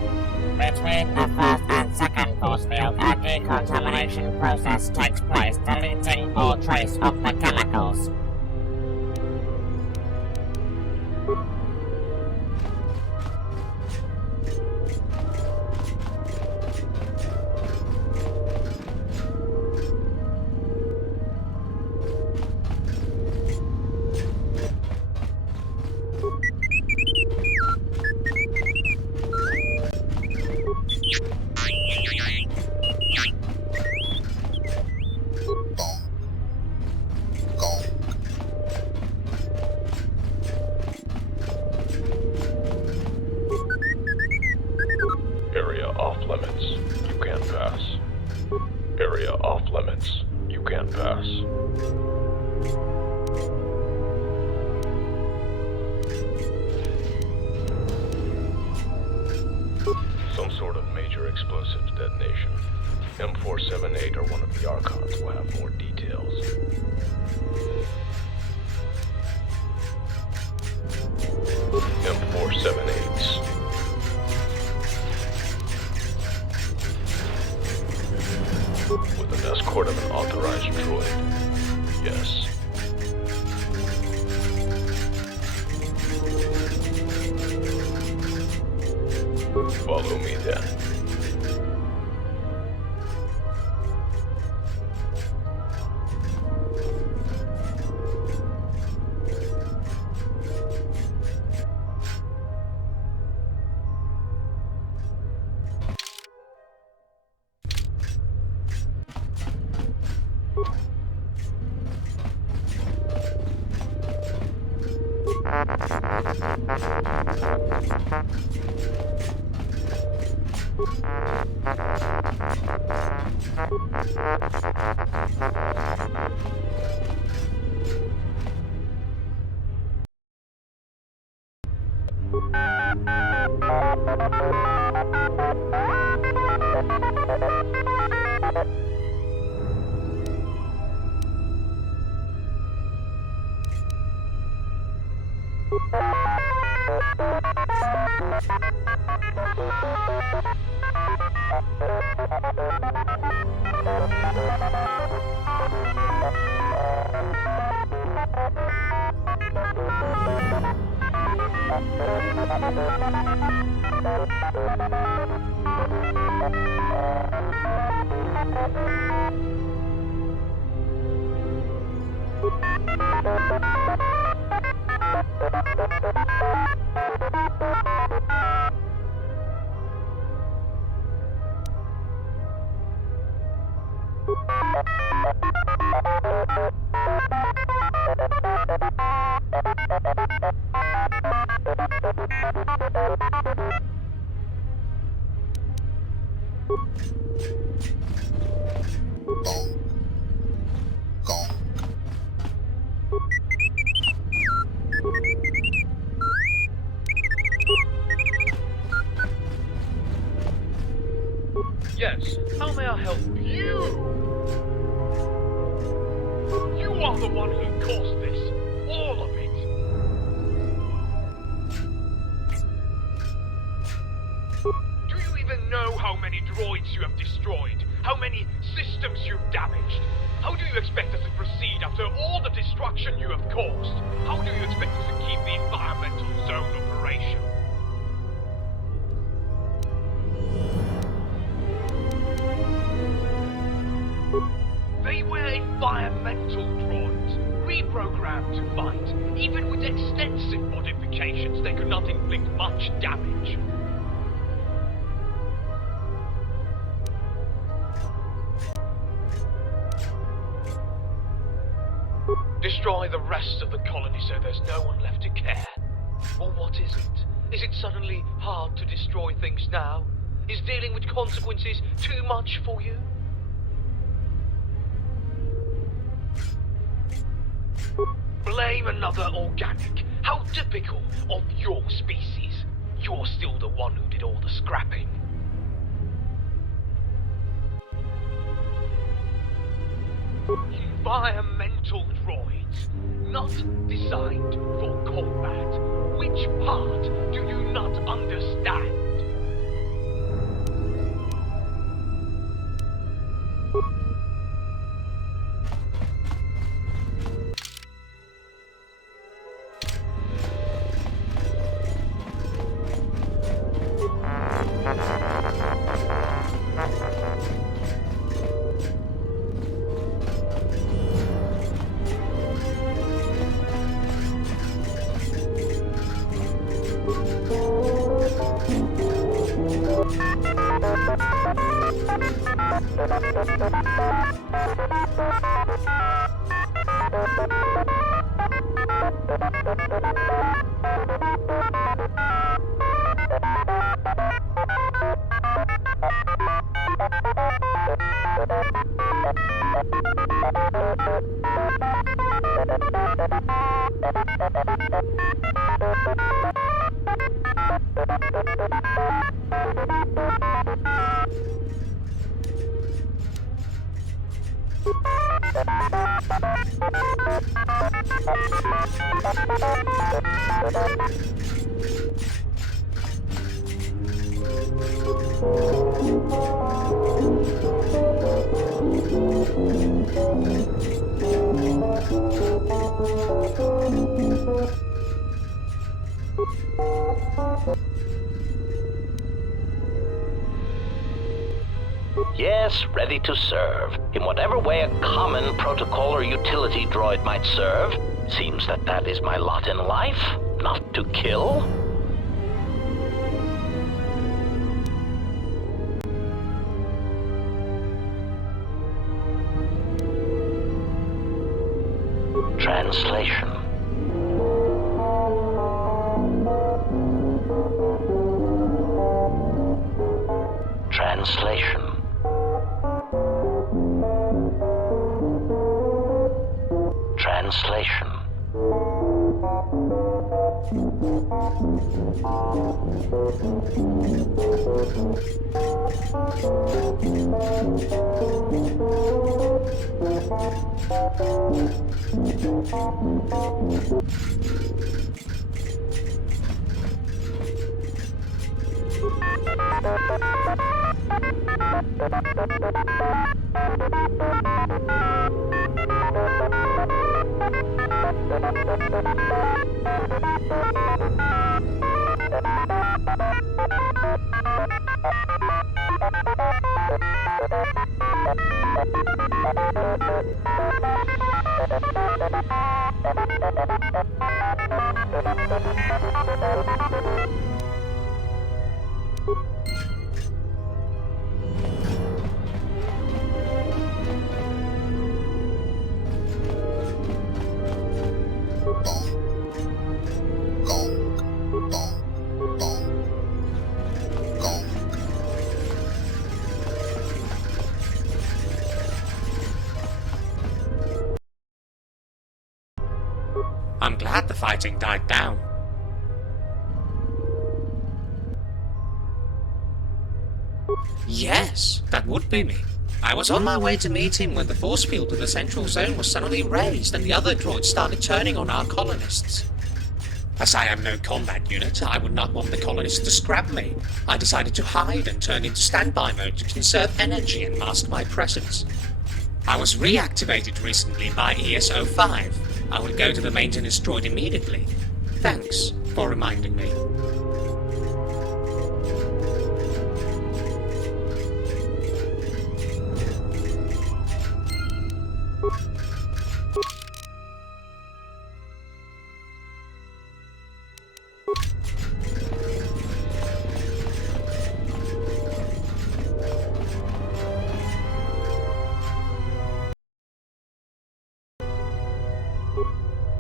Between the first and second force field, a decontamination process takes place, deleting all trace of the chemicals. Area off limits. You can't pass. Area off limits. You can't pass. Some sort of major explosives detonation. M4-78 or one of the Archons will have more details. M4-78s. With an escort of an authorized droid. Yes. Follow me then. Yes, how may I help you? You are the one who caused this. All of it. Do you even know how many droids you have destroyed? How many systems you've damaged? How do you expect us to proceed after all the destruction you have caused? How do you expect us to keep the environmental zone operational? hard to fight. Even with extensive modifications, they could not inflict much damage. Destroy the rest of the colony so there's no one left to care. Or what is it? Is it suddenly hard to destroy things now? Is dealing with consequences too much for you? Blame another organic. How typical of your species. You're still the one who did all the scrapping. Environmental droids, not designed for combat. Which part do you not understand? Yes, ready to serve. In whatever way a common protocol or utility droid might serve. Seems that is my lot in life, not to kill. Translation. Translation. Translation. I'm glad the fighting died down. Yes, that would be me. I was on my way to meet him when the force field of the central zone was suddenly raised and the other droids started turning on our colonists. As I am no combat unit, I would not want the colonists to scrap me. I decided to hide and turn into standby mode to conserve energy and mask my presence. I was reactivated recently by ESO-5. I will go to the maintenance droid immediately. Thanks for reminding me.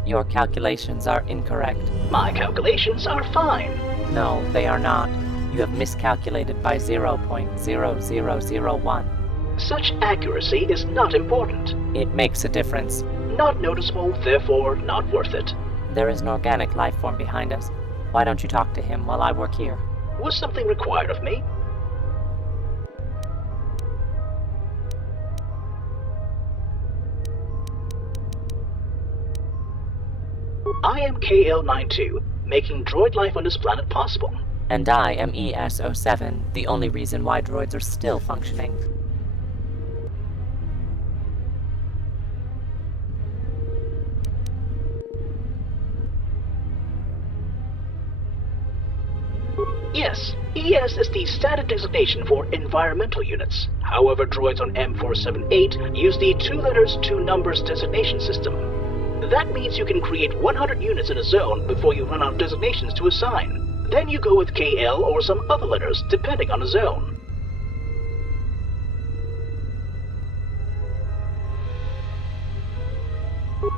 Your calculations are incorrect. My calculations are fine. No, they are not. You have miscalculated by 0.0001. Such accuracy is not important. It makes a difference. Not noticeable, therefore not worth it. There is an organic life form behind us. Why don't you talk to him while I work here? Was something required of me? I am KL-92, making droid life on this planet possible. And I am ES-07, the only reason why droids are still functioning. Yes, ES is the standard designation for environmental units. However, droids on M4-78 use the 2 letters, 2 numbers designation system. That means you can create 100 units in a zone before you run out of designations to assign. Then you go with KL or some other letters, depending on the zone.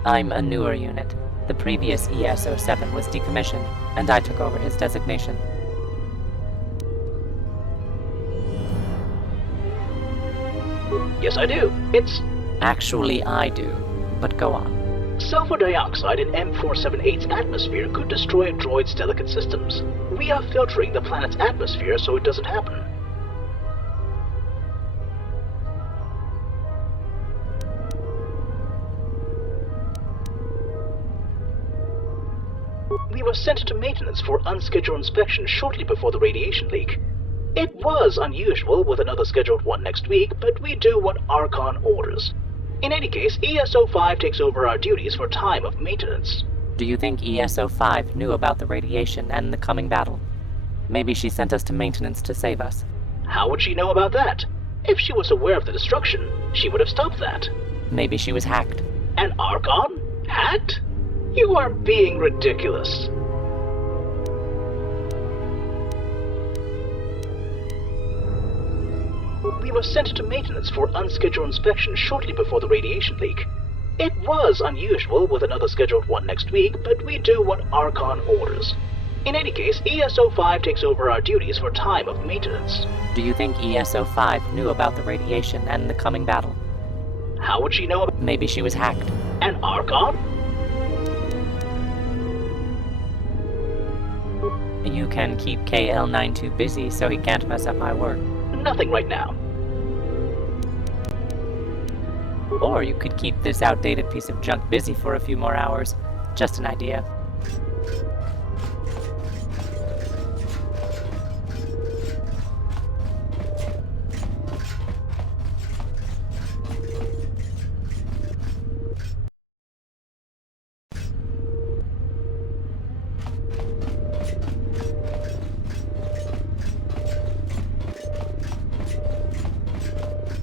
I'm a newer unit. The previous ES-07 was decommissioned, and I took over his designation. Yes, I do. It's... Actually, I do. But go on. Sulfur dioxide in M4-78's atmosphere could destroy a droid's delicate systems. We are filtering the planet's atmosphere so it doesn't happen. We were sent to maintenance for unscheduled inspection shortly before the radiation leak. It was unusual with another scheduled one next week, but we do what Archon orders. In any case, ES-05 takes over our duties for time of maintenance. Do you think ES-05 knew about the radiation and the coming battle? Maybe she sent us to maintenance to save us. How would she know about that? If she was aware of the destruction, she would have stopped that. Maybe she was hacked. An Archon? Hacked? You are being ridiculous. We were sent to maintenance for unscheduled inspection shortly before the radiation leak. It was unusual with another scheduled one next week, but we do what Archon orders. In any case, ES-05 takes over our duties for time of maintenance. Do you think ES-05 knew about the radiation and the coming battle? How would she know about... Maybe she was hacked. An Archon? You can keep KL-92 busy so he can't mess up my work. Nothing right now. Or you could keep this outdated piece of junk busy for a few more hours. Just an idea.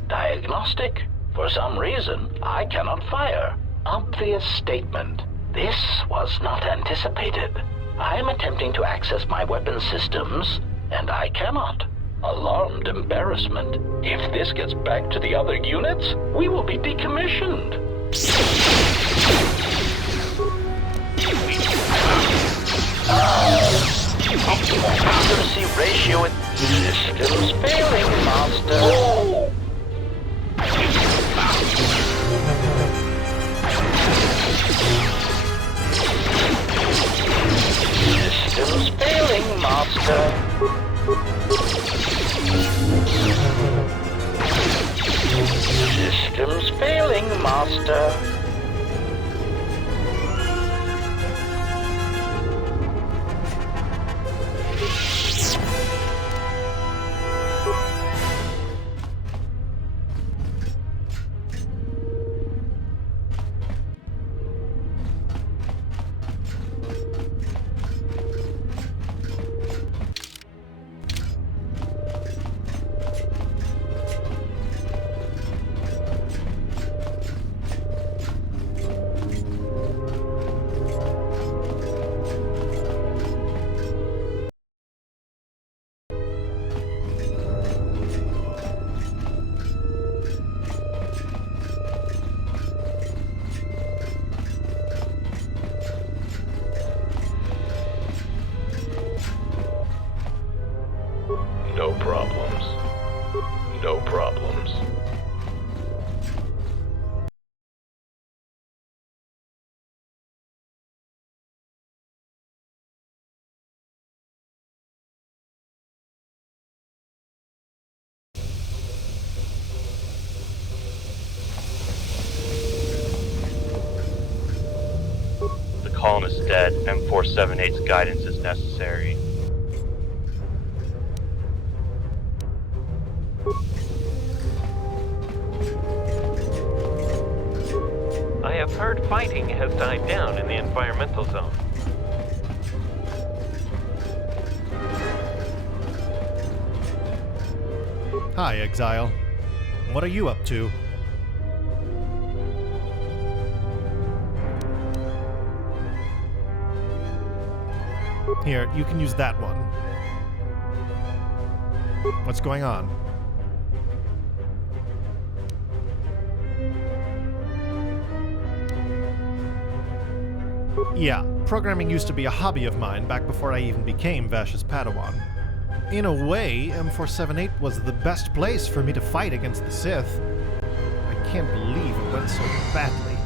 Diagnostic? For some reason, I cannot fire. Obvious statement. This was not anticipated. I am attempting to access my weapon systems, and I cannot. Alarmed embarrassment. If this gets back to the other units, we will be decommissioned. Optimal accuracy ratio at systems failing, master. Systems failing, master. Systems failing, master. problems. No problems. The column is dead. M4-78's guidance is necessary. I have heard fighting has died down in the environmental zone. Hi, Exile. What are you up to? Here, you can use that one. What's going on? Yeah, programming used to be a hobby of mine back before I even became Vash's Padawan. In a way, M4-78 was the best place for me to fight against the Sith. I can't believe it went so badly.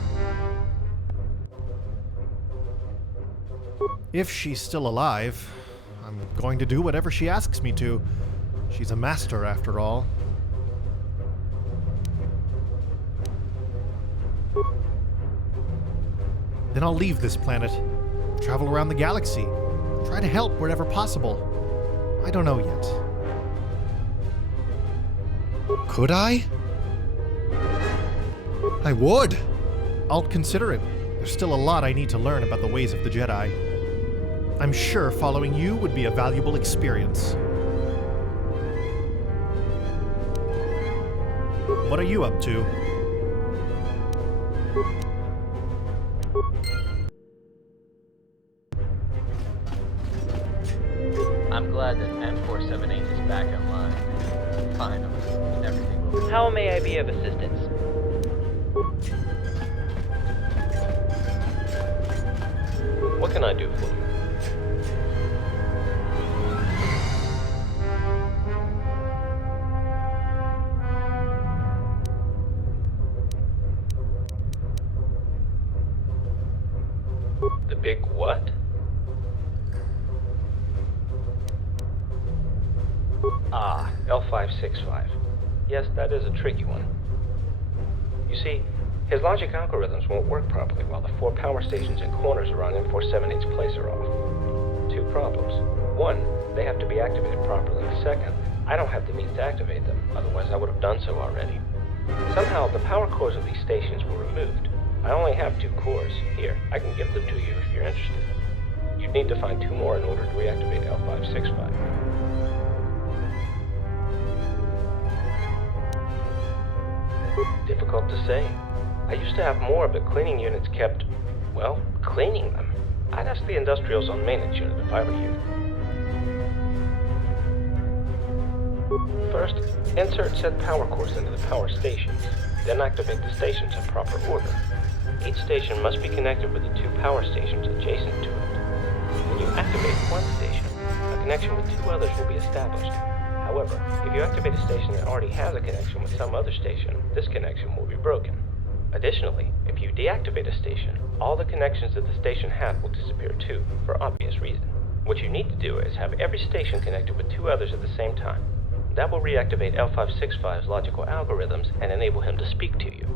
If she's still alive, I'm going to do whatever she asks me to. She's a master, after all. Then I'll leave this planet, travel around the galaxy, try to help wherever possible. I don't know yet. Could I? I would. I'll consider it. There's still a lot I need to learn about the ways of the Jedi. I'm sure following you would be a valuable experience. What are you up to? I'm glad that M4-78 is back online. Finally, everything will... How may I be of assistance? What can I do for you? The big what? Ah, L565. Yes, that is a tricky one. You see, his logic algorithms won't work properly while the 4 power stations and corners around M4-78's place are off. 2 problems. 1, they have to be activated properly. 2nd, I don't have the means to activate them, otherwise I would have done so already. Somehow, the power cores of these stations were removed. I only have 2 cores. Here, I can give them to you if you're interested. You'd need to find 2 more in order to reactivate L565. Difficult to say. I used to have more, but cleaning units kept, well, cleaning them. I'd ask the industrials on maintenance unit if I were you. First, insert said power cores into the power stations. Then activate the stations in proper order. Each station must be connected with the 2 power stations adjacent to it. When you activate one station, a connection with 2 others will be established. However, if you activate a station that already has a connection with some other station, this connection will be broken. Additionally, if you deactivate a station, all the connections that the station had will disappear too, for obvious reason. What you need to do is have every station connected with 2 others at the same time. That will reactivate L565's logical algorithms and enable him to speak to you.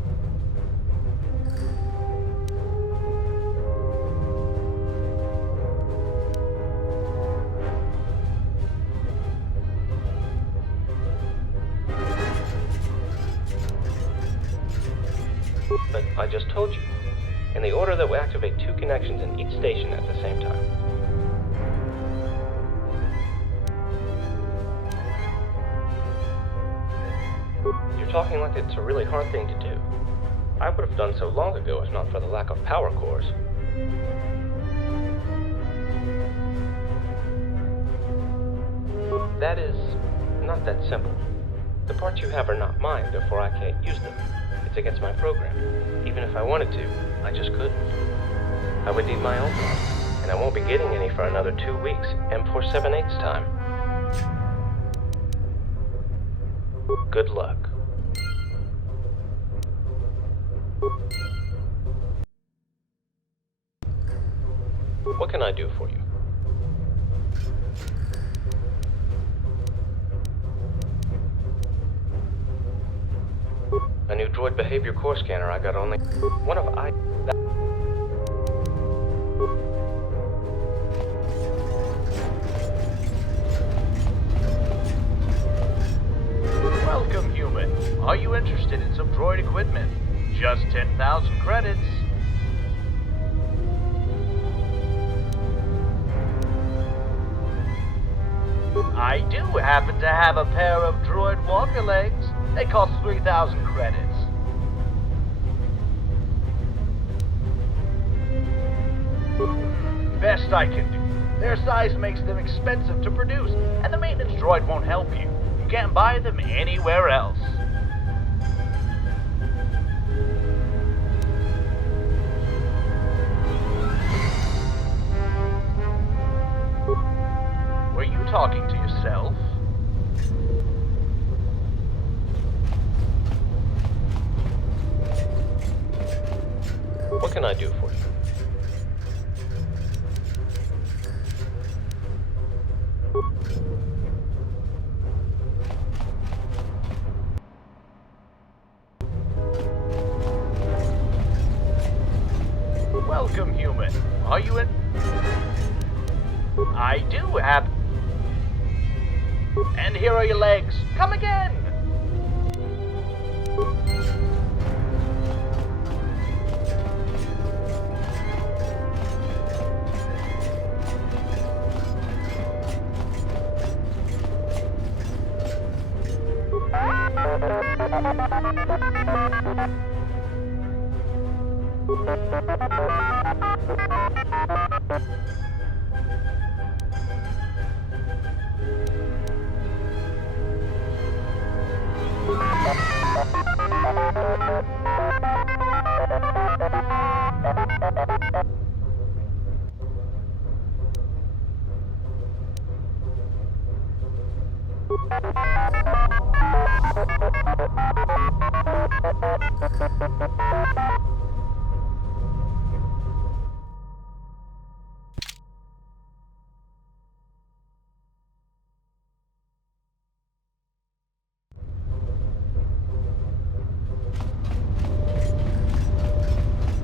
But I just told you, in the order that we activate 2 connections in each station at the same time. You're talking like it's a really hard thing to do. I would have done so long ago if not for the lack of power cores. That is not that simple. The parts you have are not mine, therefore I can't use them. It's against my program. Even if I wanted to, I just couldn't. I would need my own parts, and I won't be getting any for another 2 weeks, M4-78's time. Good luck. What can I do for you? A new droid behavior core scanner I got only one of Welcome, human. Are you interested in some droid equipment? Just 10,000 credits. I do happen to have a pair of droid walker legs. They cost 3,000 credits. Best I can do. Their size makes them expensive to produce, and the maintenance droid won't help you. You can't buy them anywhere else. Were you talking to yourself? What can I do for you? Welcome, human. Are you in? I do have... And here are your legs. Come again!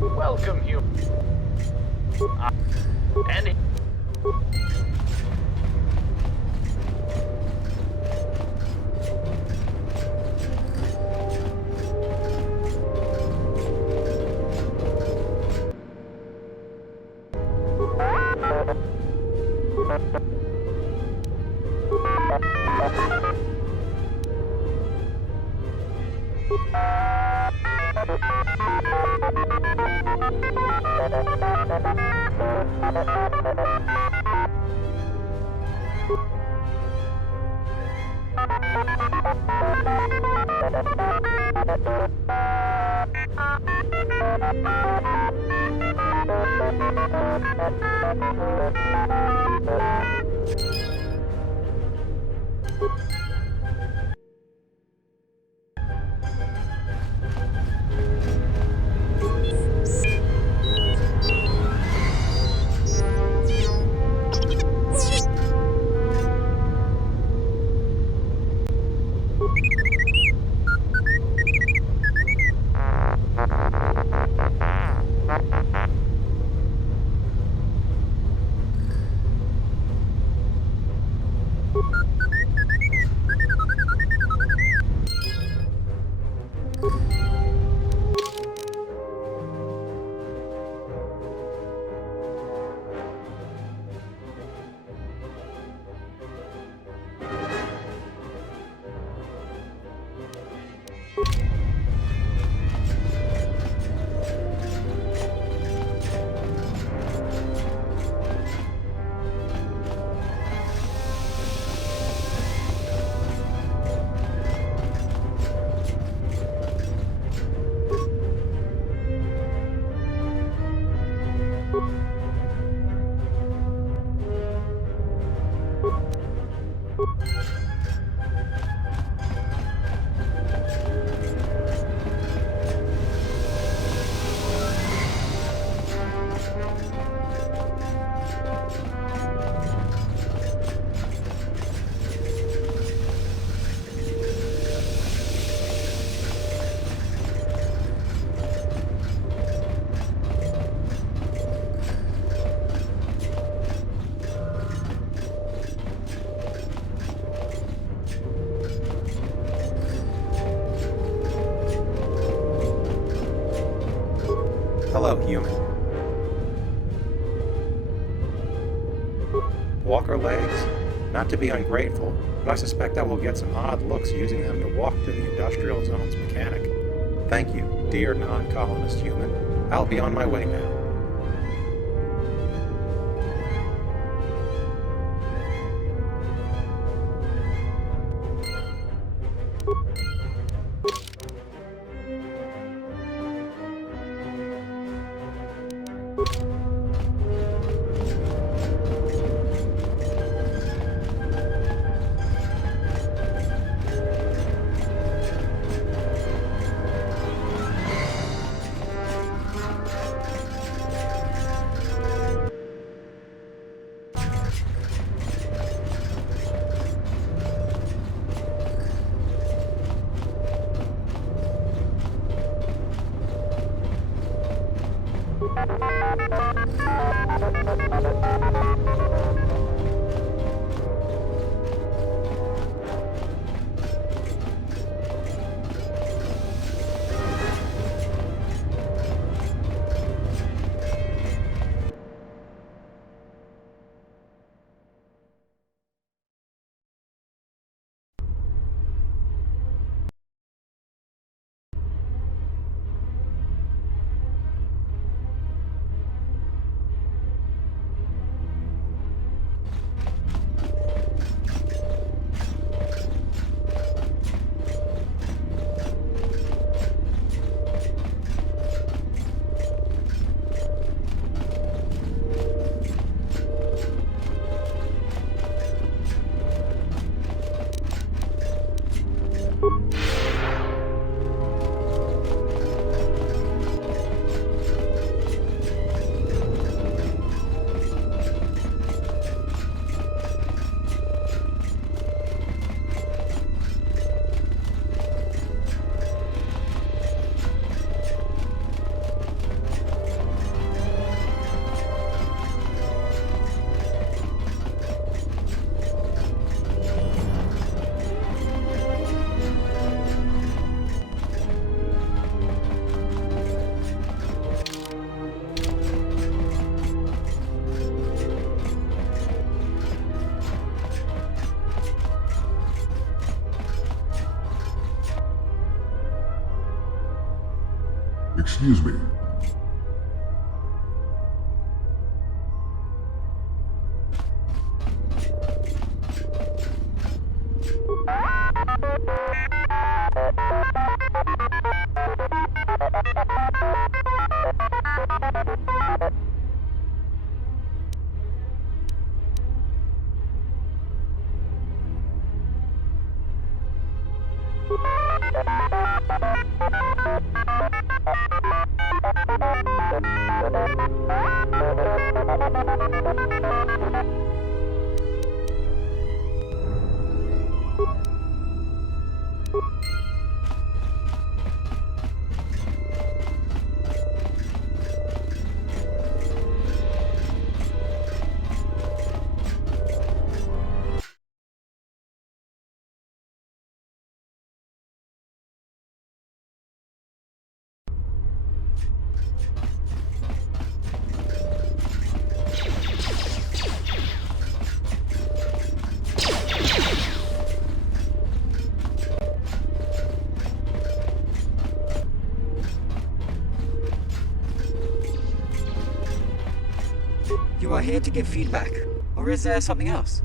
Welcome, human. And... Hello, human. Walker legs? Not to be ungrateful, but I suspect I will get some odd looks using them to walk to the industrial zone's mechanic. Thank you, dear non-colonist human. I'll be on my way now. Excuse me. You are here to give feedback, or is there something else?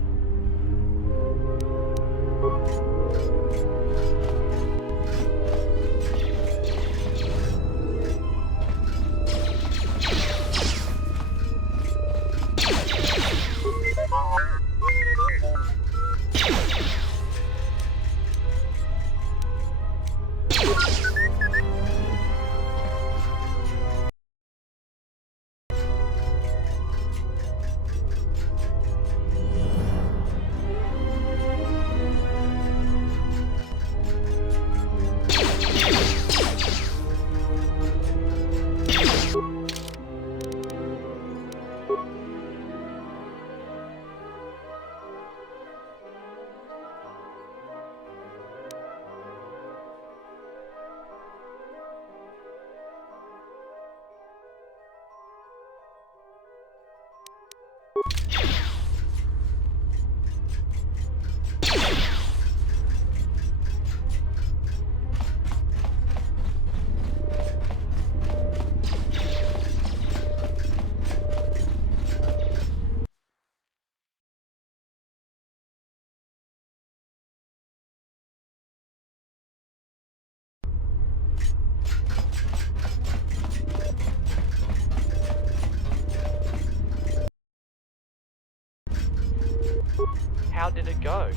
How did it go?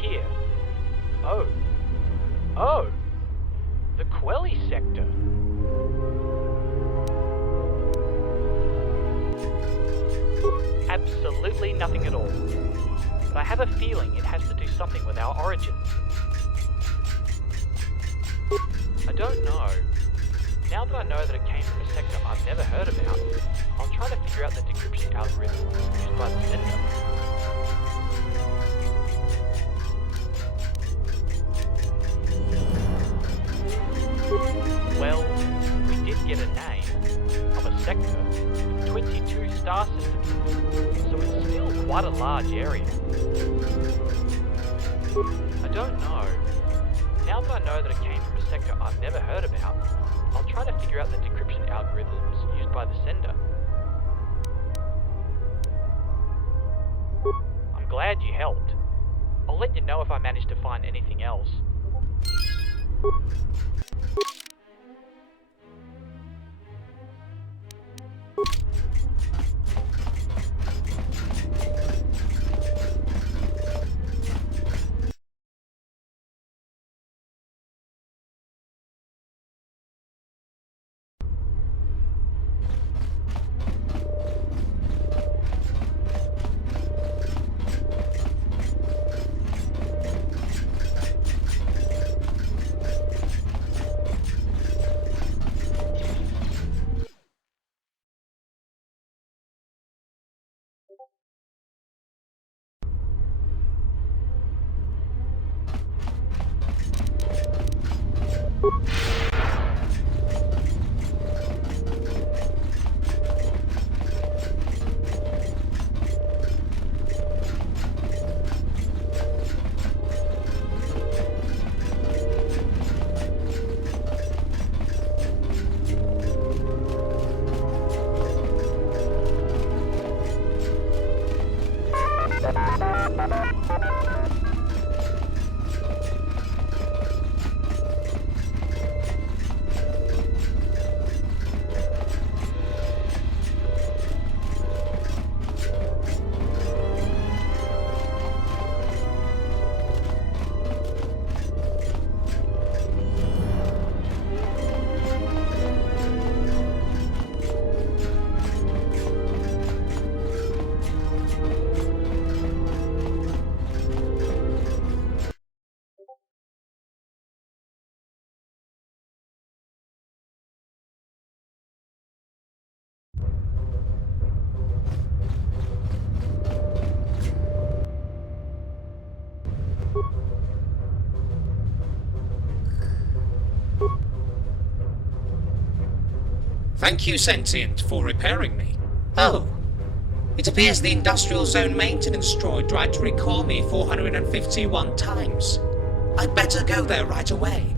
Here. Oh! The Quelly sector. Absolutely nothing at all. But I have a feeling it has to do something with our origins. I don't know. Now that I know that it came from a sector I've never heard about, I'll try to figure out the decryption algorithm used by the sender. Well, we did get a name of a sector with 22 star systems in it, so it's still quite a large area. I don't know. Now that I know that it came from a sector I've never heard about, I'll try to figure out the decryption algorithms used by the sender. I'm glad you helped. I'll let you know if I manage to find anything else. Thank you, Sentient, for repairing me. Oh, it appears the Industrial Zone Maintenance droid tried to recall me 451 times. I'd better go there right away.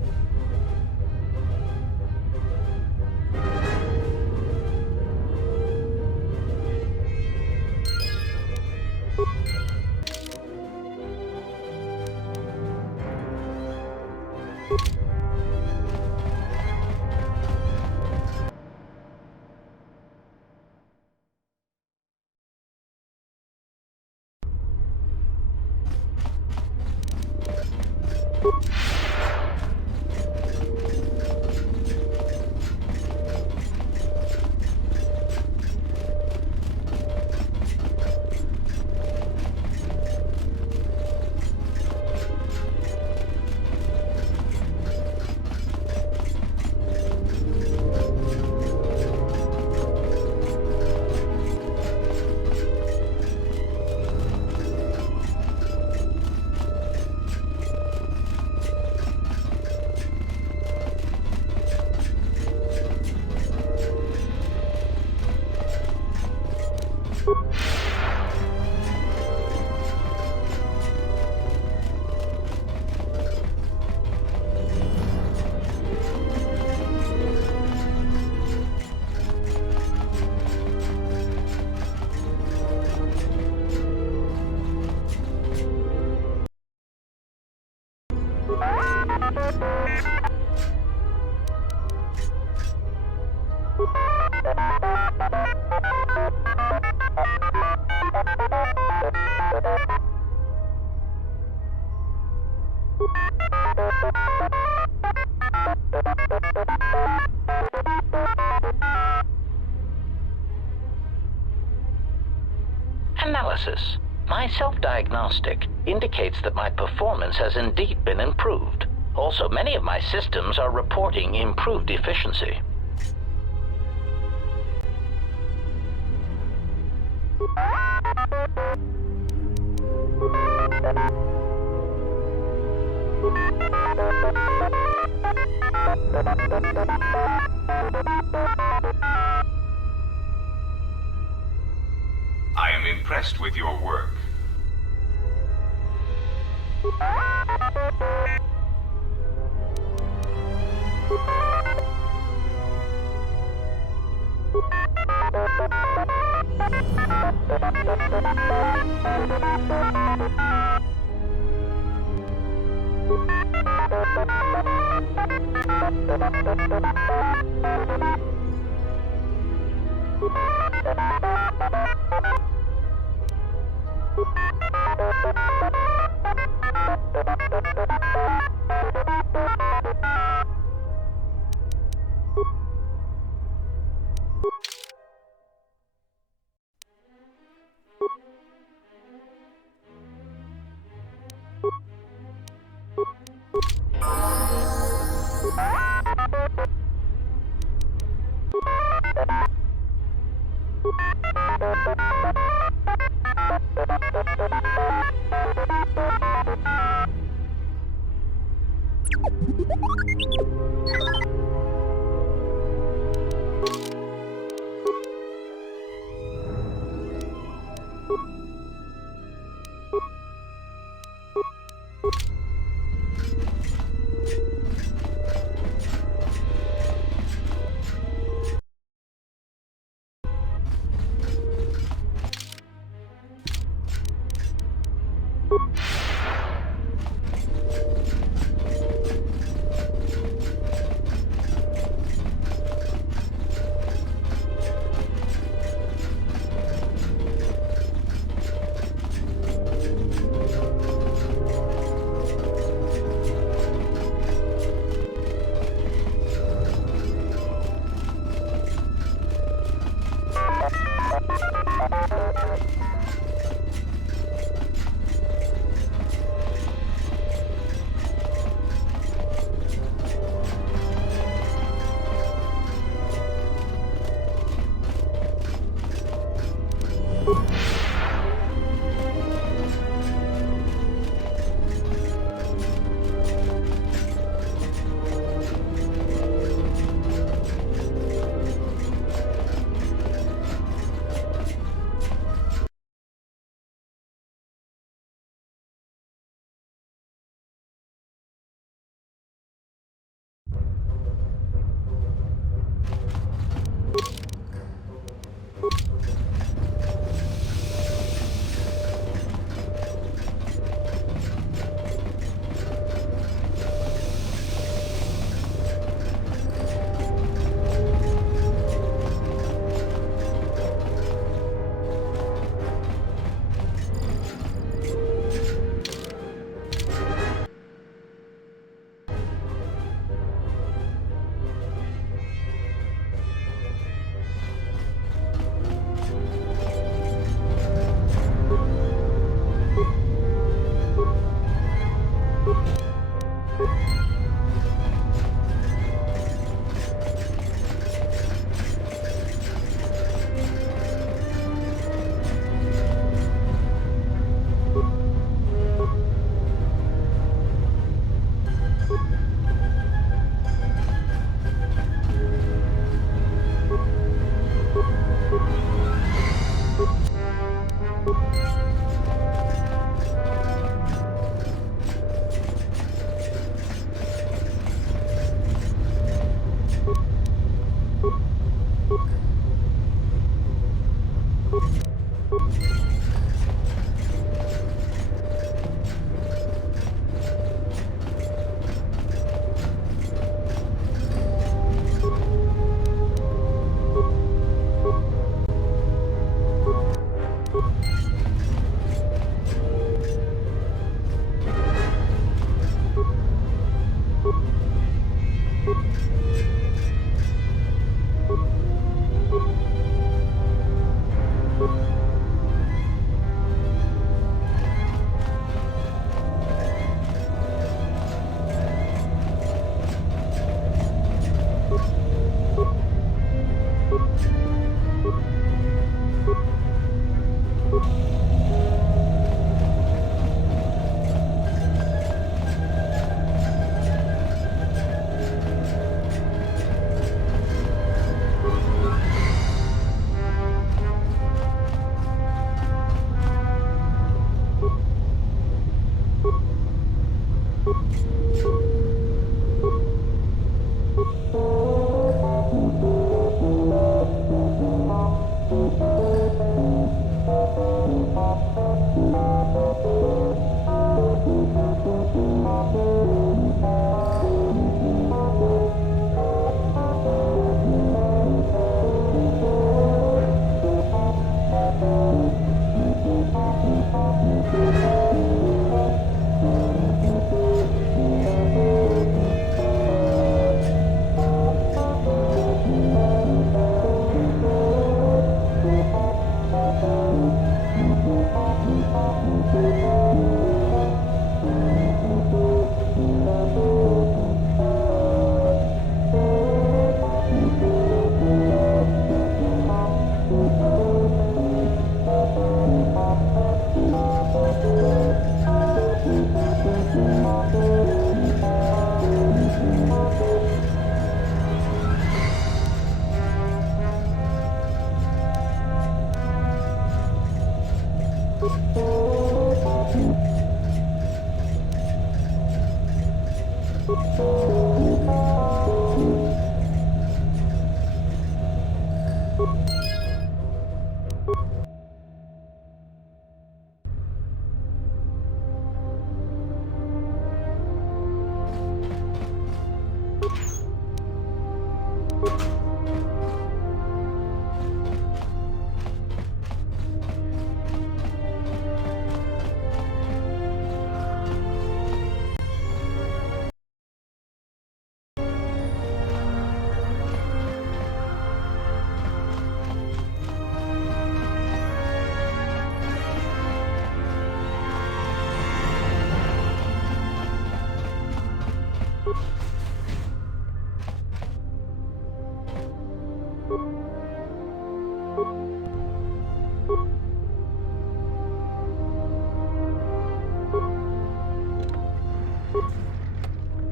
Analysis. My self-diagnostic indicates that my performance has indeed been improved. Also, many of my systems are reporting improved efficiency. I am impressed with your work.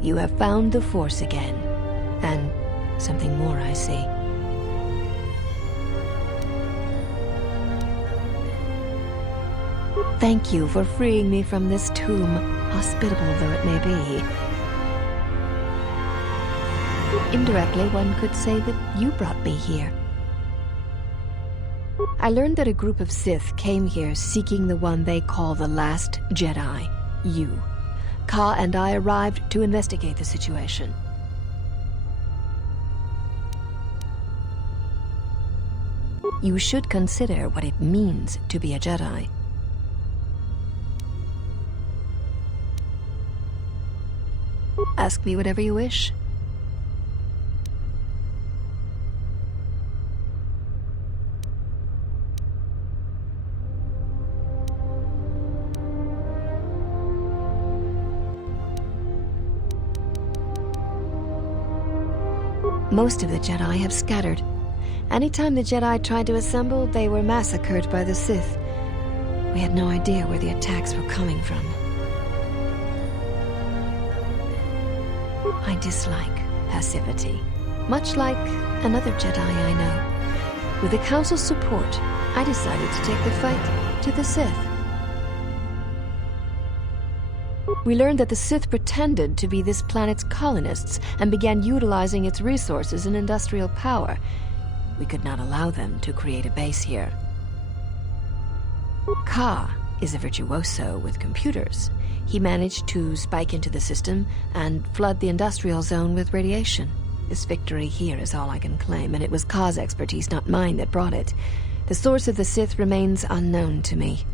You have found the Force again. And something more, I see. Thank you for freeing me from this tomb, hospitable though it may be. Indirectly, one could say that you brought me here. I learned that a group of Sith came here seeking the one they call the Last Jedi, you. Ka and I arrived to investigate the situation. You should consider what it means to be a Jedi. Ask me whatever you wish. Most of the Jedi have scattered. Anytime the Jedi tried to assemble, they were massacred by the Sith. We had no idea where the attacks were coming from. I dislike passivity, much like another Jedi I know. With the Council's support, I decided to take the fight to the Sith. We learned that the Sith pretended to be this planet's colonists and began utilizing its resources and industrial power. We could not allow them to create a base here. Ka is a virtuoso with computers. He managed to spike into the system and flood the industrial zone with radiation. This victory here is all I can claim, and it was Ka's expertise, not mine, that brought it. The source of the Sith remains unknown to me.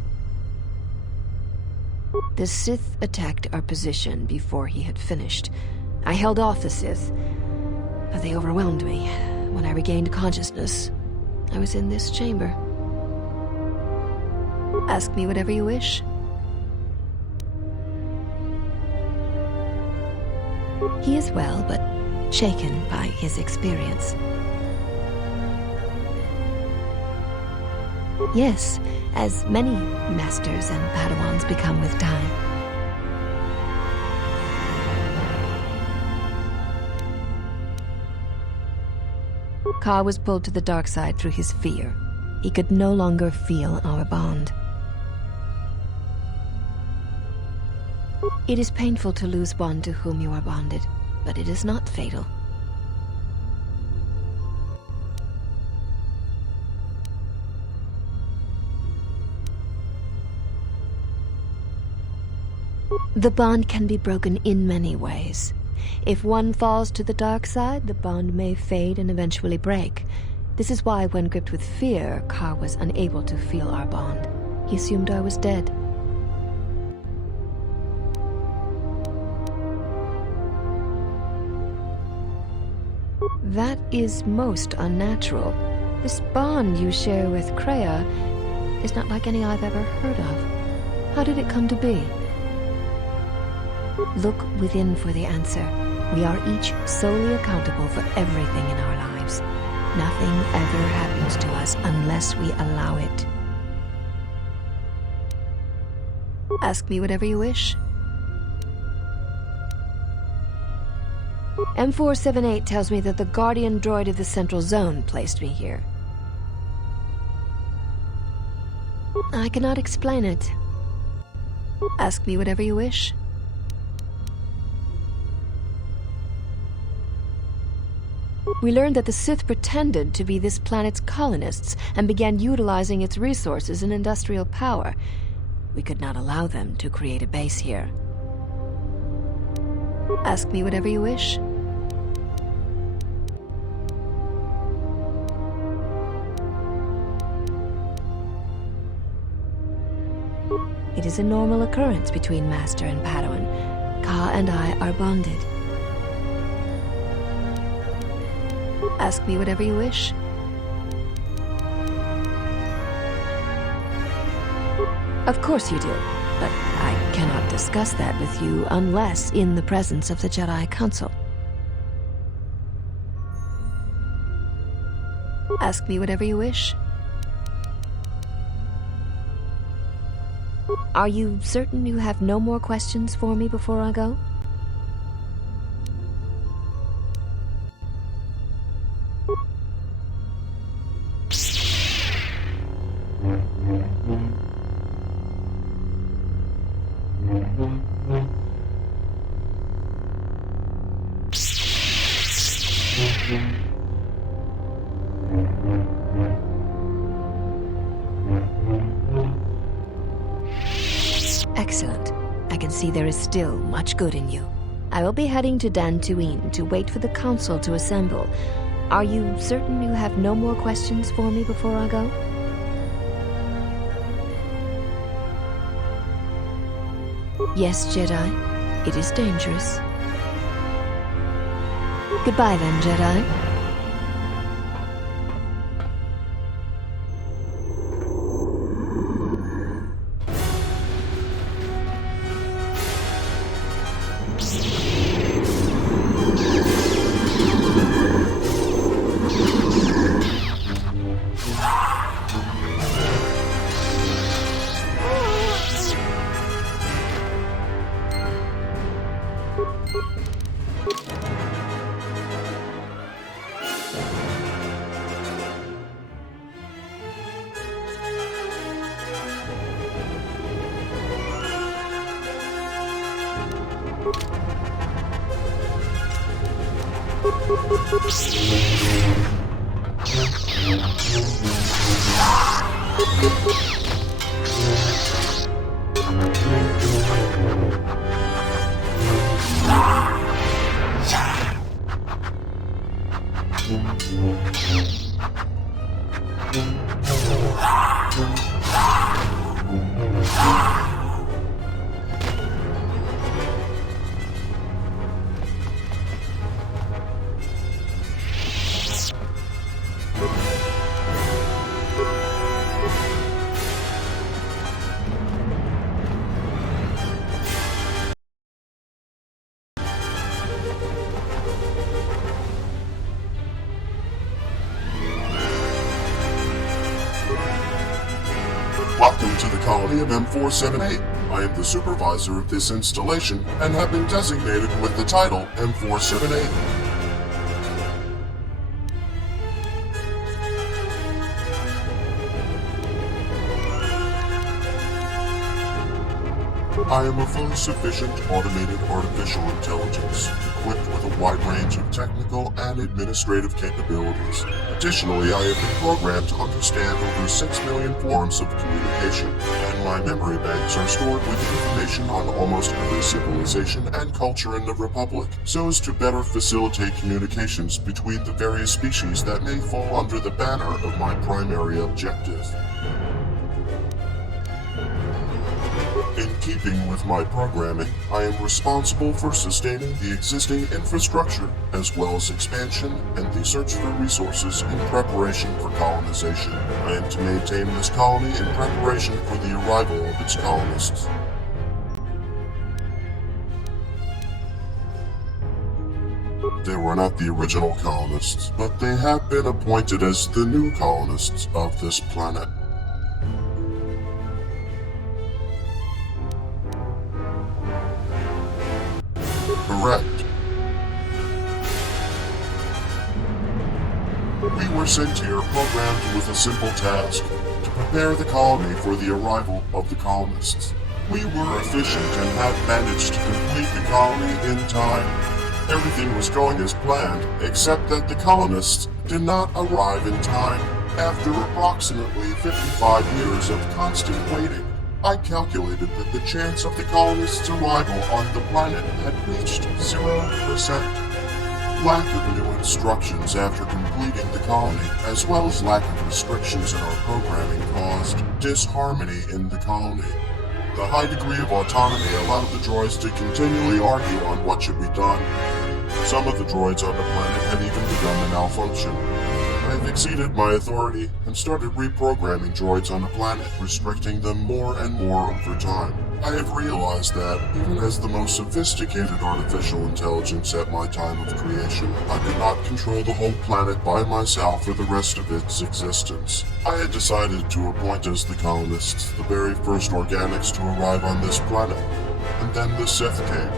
The Sith attacked our position before he had finished. I held off the Sith, but they overwhelmed me. When I regained consciousness, I was in this chamber. Ask me whatever you wish. He is well, but shaken by his experience. Yes, as many masters and Padawans become with time. Ka was pulled to the dark side through his fear. He could no longer feel our bond. It is painful to lose one to whom you are bonded, but it is not fatal. The bond can be broken in many ways. If one falls to the dark side, the bond may fade and eventually break. This is why, when gripped with fear, Ka was unable to feel our bond. He assumed I was dead. That is most unnatural. This bond you share with Kreia is not like any I've ever heard of. How did it come to be? Look within for the answer. We are each solely accountable for everything in our lives. Nothing ever happens to us unless we allow it. Ask me whatever you wish. M4-78 tells me that the Guardian droid of the Central Zone placed me here. I cannot explain it. Ask me whatever you wish. We learned that the Sith pretended to be this planet's colonists and began utilizing its resources and industrial power. We could not allow them to create a base here. Ask me whatever you wish. It is a normal occurrence between Master and Padawan. Ka and I are bonded. Ask me whatever you wish. Of course you do, but I cannot discuss that with you unless in the presence of the Jedi Council. Ask me whatever you wish. Are you certain you have no more questions for me before I go? Excellent. I can see there is still much good in you. I will be heading to Dantooine to wait for the council to assemble. Are you certain you have no more questions for me before I go? Yes, Jedi. It is dangerous. Goodbye then, Jedi. Welcome to the colony of M4-78. I am the supervisor of this installation and have been designated with the title M4-78. I am a fully sufficient automated artificial intelligence, equipped with a wide range of technical and administrative capabilities. Additionally, I have been programmed to understand over 6 million forms of communication, and my memory banks are stored with information on almost every civilization and culture in the Republic, so as to better facilitate communications between the various species that may fall under the banner of my primary objective. In keeping with my programming, I am responsible for sustaining the existing infrastructure, as well as expansion and the search for resources in preparation for colonization. I am to maintain this colony in preparation for the arrival of its colonists. They were not the original colonists, but they have been appointed as the new colonists of this planet. Correct. We were sent here programmed with a simple task: to to prepare the colony for the arrival of the colonists. We were efficient and had managed to complete the colony in time. Everything was going as planned, except that the colonists did not arrive in time. After approximately 55 years of constant waiting, I calculated that the chance of the colonists' arrival on the planet had reached 0%. Lack of new instructions after completing the colony, as well as lack of restrictions in our programming, caused disharmony in the colony. The high degree of autonomy allowed the droids to continually argue on what should be done. Some of the droids on the planet had even begun to malfunction. I have exceeded my authority and started reprogramming droids on the planet, restricting them more and more over time. I have realized that, even as the most sophisticated artificial intelligence at my time of creation, I could not control the whole planet by myself for the rest of its existence. I had decided to appoint as the colonists the very first organics to arrive on this planet, and then the Sith came.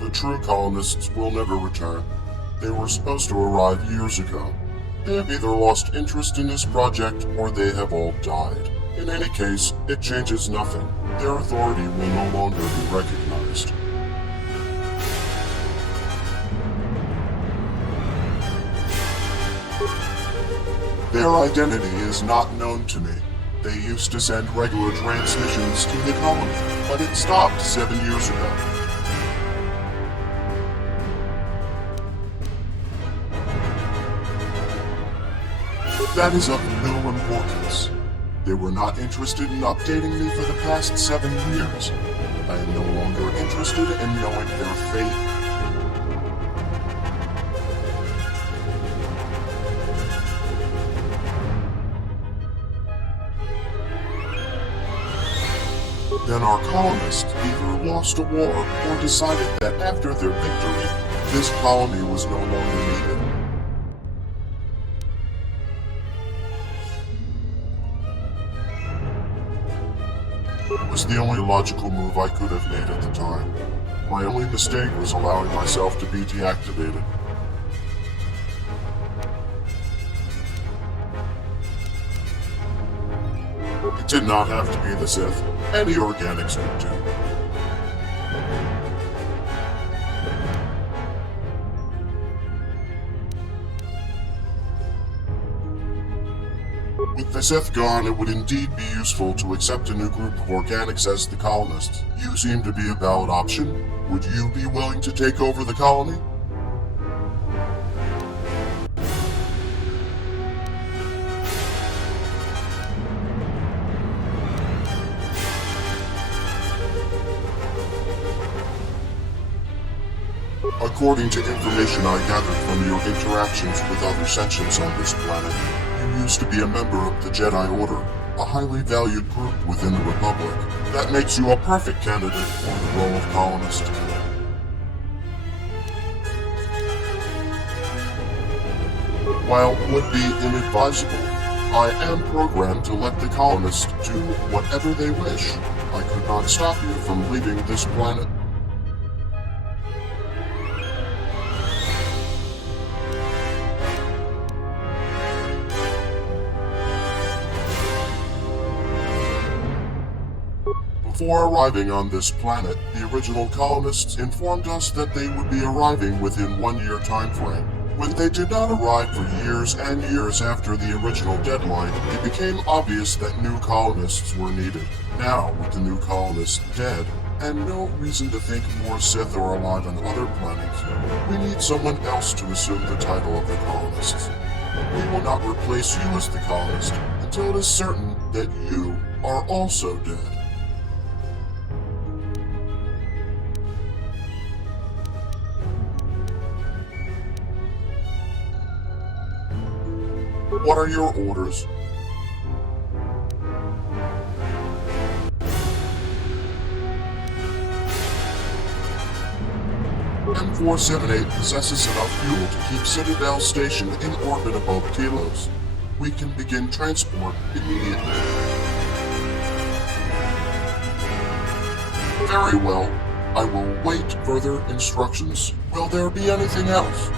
The true colonists will never return. They were supposed to arrive years ago. They have either lost interest in this project or they have all died. In any case, it changes nothing. Their authority will no longer be recognized. Their identity is not known to me. They used to send regular transmissions to the colony, but it stopped 7 years ago. That is of no importance. They were not interested in updating me for the past 7 years. I am no longer interested in knowing their fate. Then our colonists either lost a war or decided that after their victory, this colony was no longer needed. It was the only logical move I could have made at the time. My only mistake was allowing myself to be deactivated. It did not have to be the Sith. Any organics would do. With the Sith gone, it would indeed be useful to accept a new group of organics as the colonists. You seem to be a valid option. Would you be willing to take over the colony? According to information I gathered from your interactions with other sentients on this planet, you used to be a member of the Jedi Order, a highly valued group within the Republic. That makes you a perfect candidate for the role of colonist. While it would be inadvisable, I am programmed to let the colonists do whatever they wish. I could not stop you from leaving this planet. Before arriving on this planet, the original colonists informed us that they would be arriving within 1 year time frame. When they did not arrive for years and years after the original deadline, it became obvious that new colonists were needed. Now, with the new colonists dead, and no reason to think more Sith are alive on other planets, we need someone else to assume the title of the colonists. We will not replace you as the colonist until it is certain that you are also dead. What are your orders? M4-78 possesses enough fuel to keep Citadel Station in orbit above Telos. We can begin transport immediately. Very well. I will wait further instructions. Will there be anything else?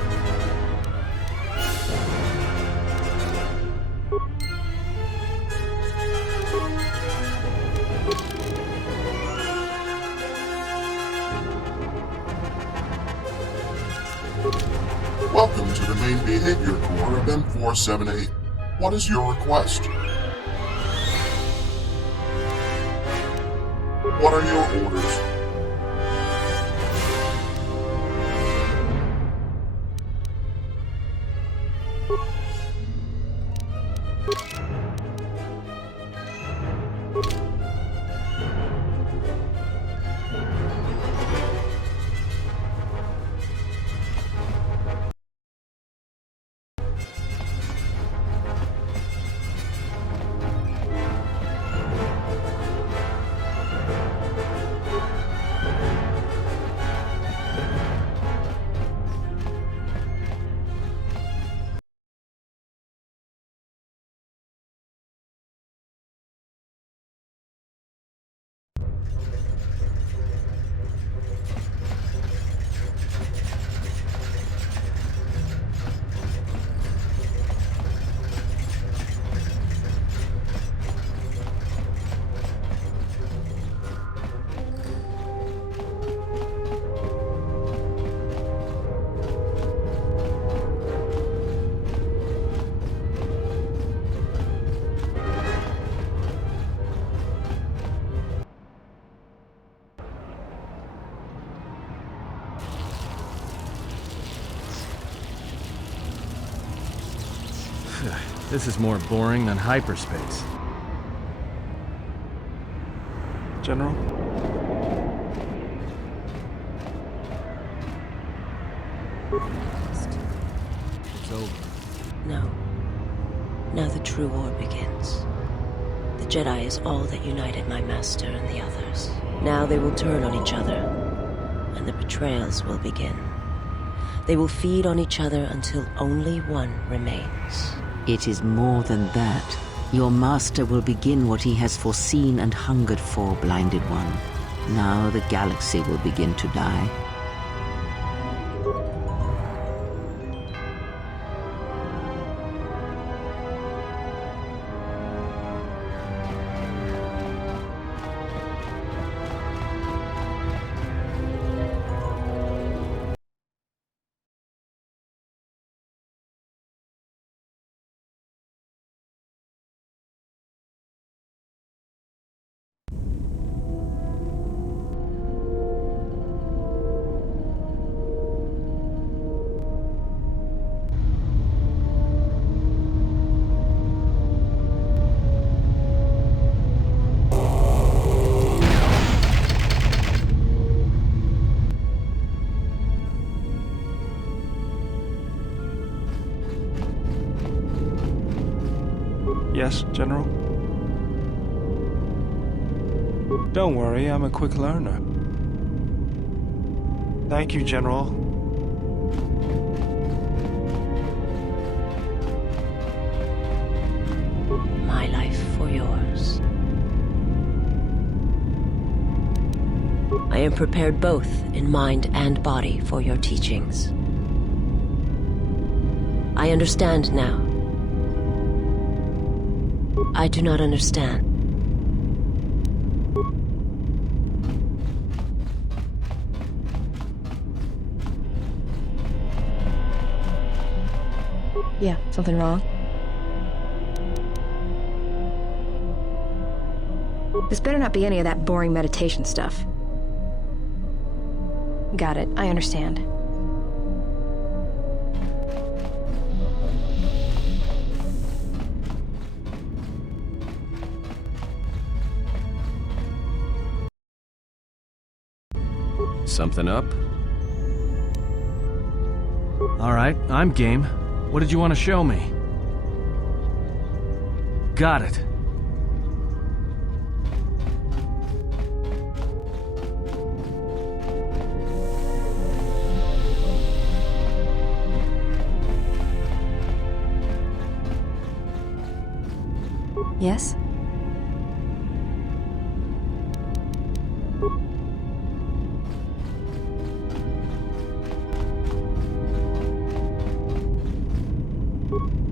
Welcome to the main behavior core of M4-78. What is your request? What are your orders? This is more boring than hyperspace. General? It's over. No. Now the true war begins. The Jedi is all that united my master and the others. Now they will turn on each other, and the betrayals will begin. They will feed on each other until only one remains. It is more than that. Your master will begin what he has foreseen and hungered for, Blinded One. Now the galaxy will begin to die. Yes, General? Don't worry, I'm a quick learner. Thank you, General. My life for yours. I am prepared both in mind and body for your teachings. I understand now. I do not understand. Yeah, something wrong? This better not be any of that boring meditation stuff. Got it, I understand. Something up? Alright, I'm game. What did you want to show me? Got it. Yes?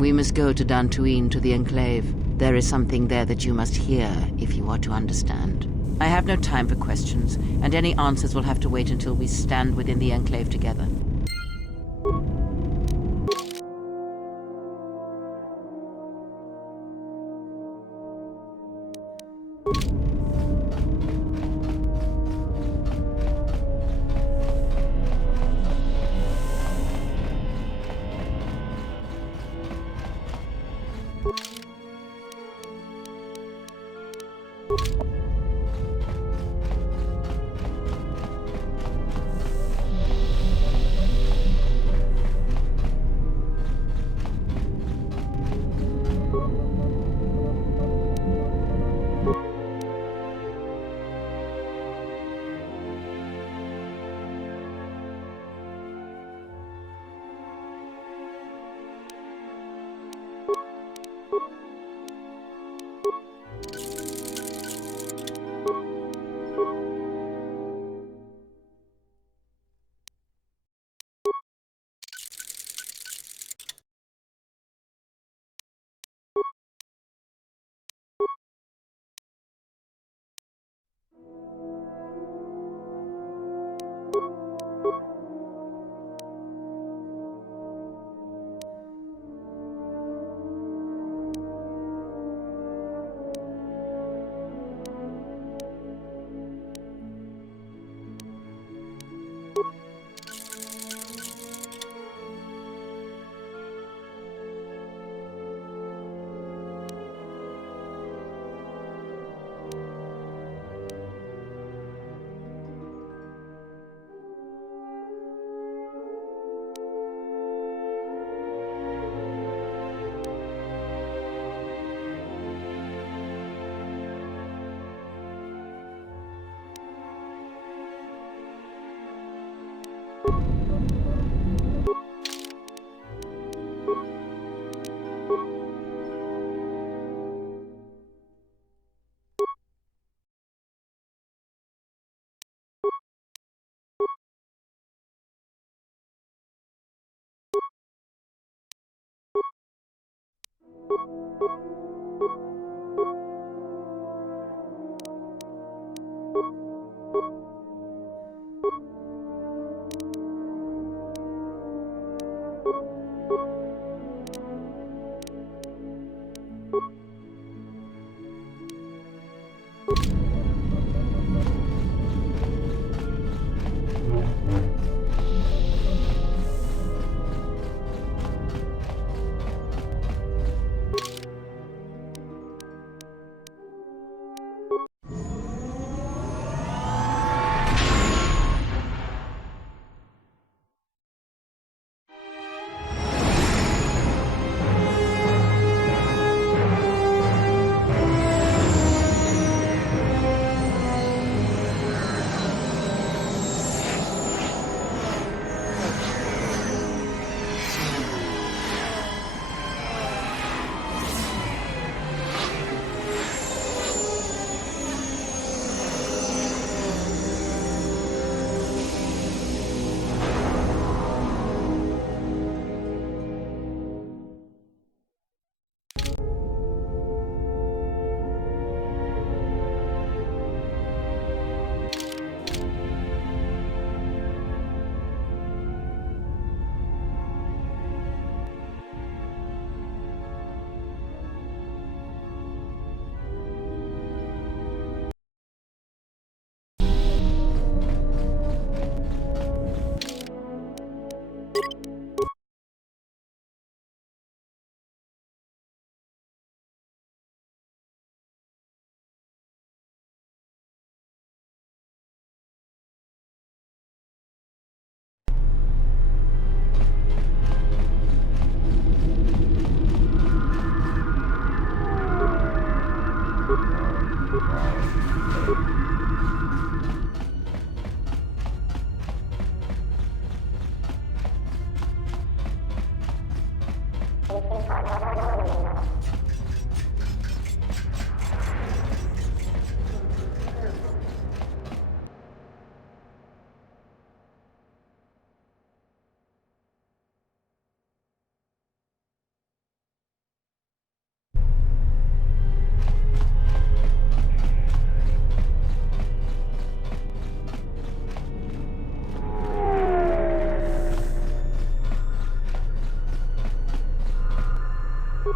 We must go to Dantooine, to the Enclave. There is something there that you must hear if you are to understand. I have no time for questions, and any answers will have to wait until we stand within the Enclave together.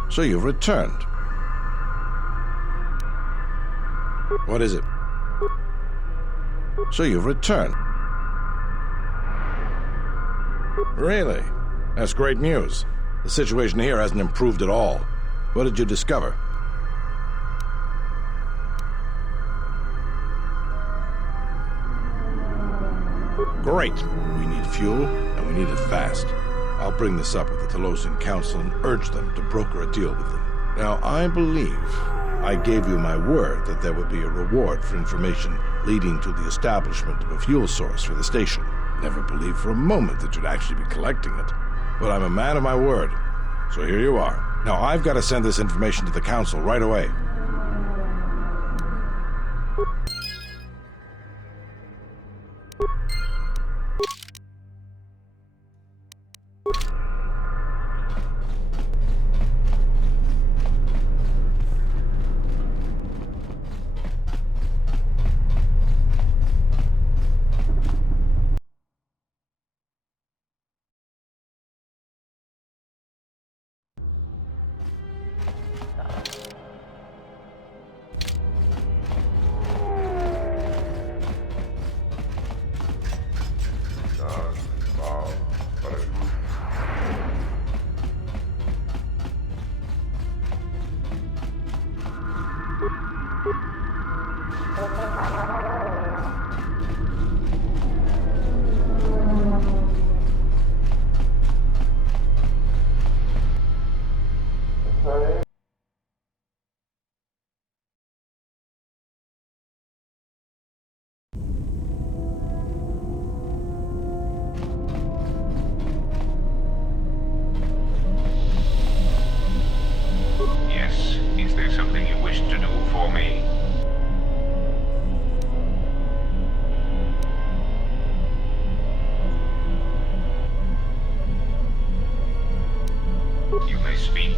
So you've returned. What is it? So you've returned. Really? That's great news. The situation here hasn't improved at all. What did you discover? Great. We need fuel, and we need it fast. I'll bring this up with the Telosian Council and urge them to broker a deal with them. Now, I believe I gave you my word that there would be a reward for information leading to the establishment of a fuel source for the station. Never believed for a moment that you'd actually be collecting it. But I'm a man of my word. So here you are. Now, I've got to send this information to the Council right away. Yes, is there something you wish to do for me? You may speak.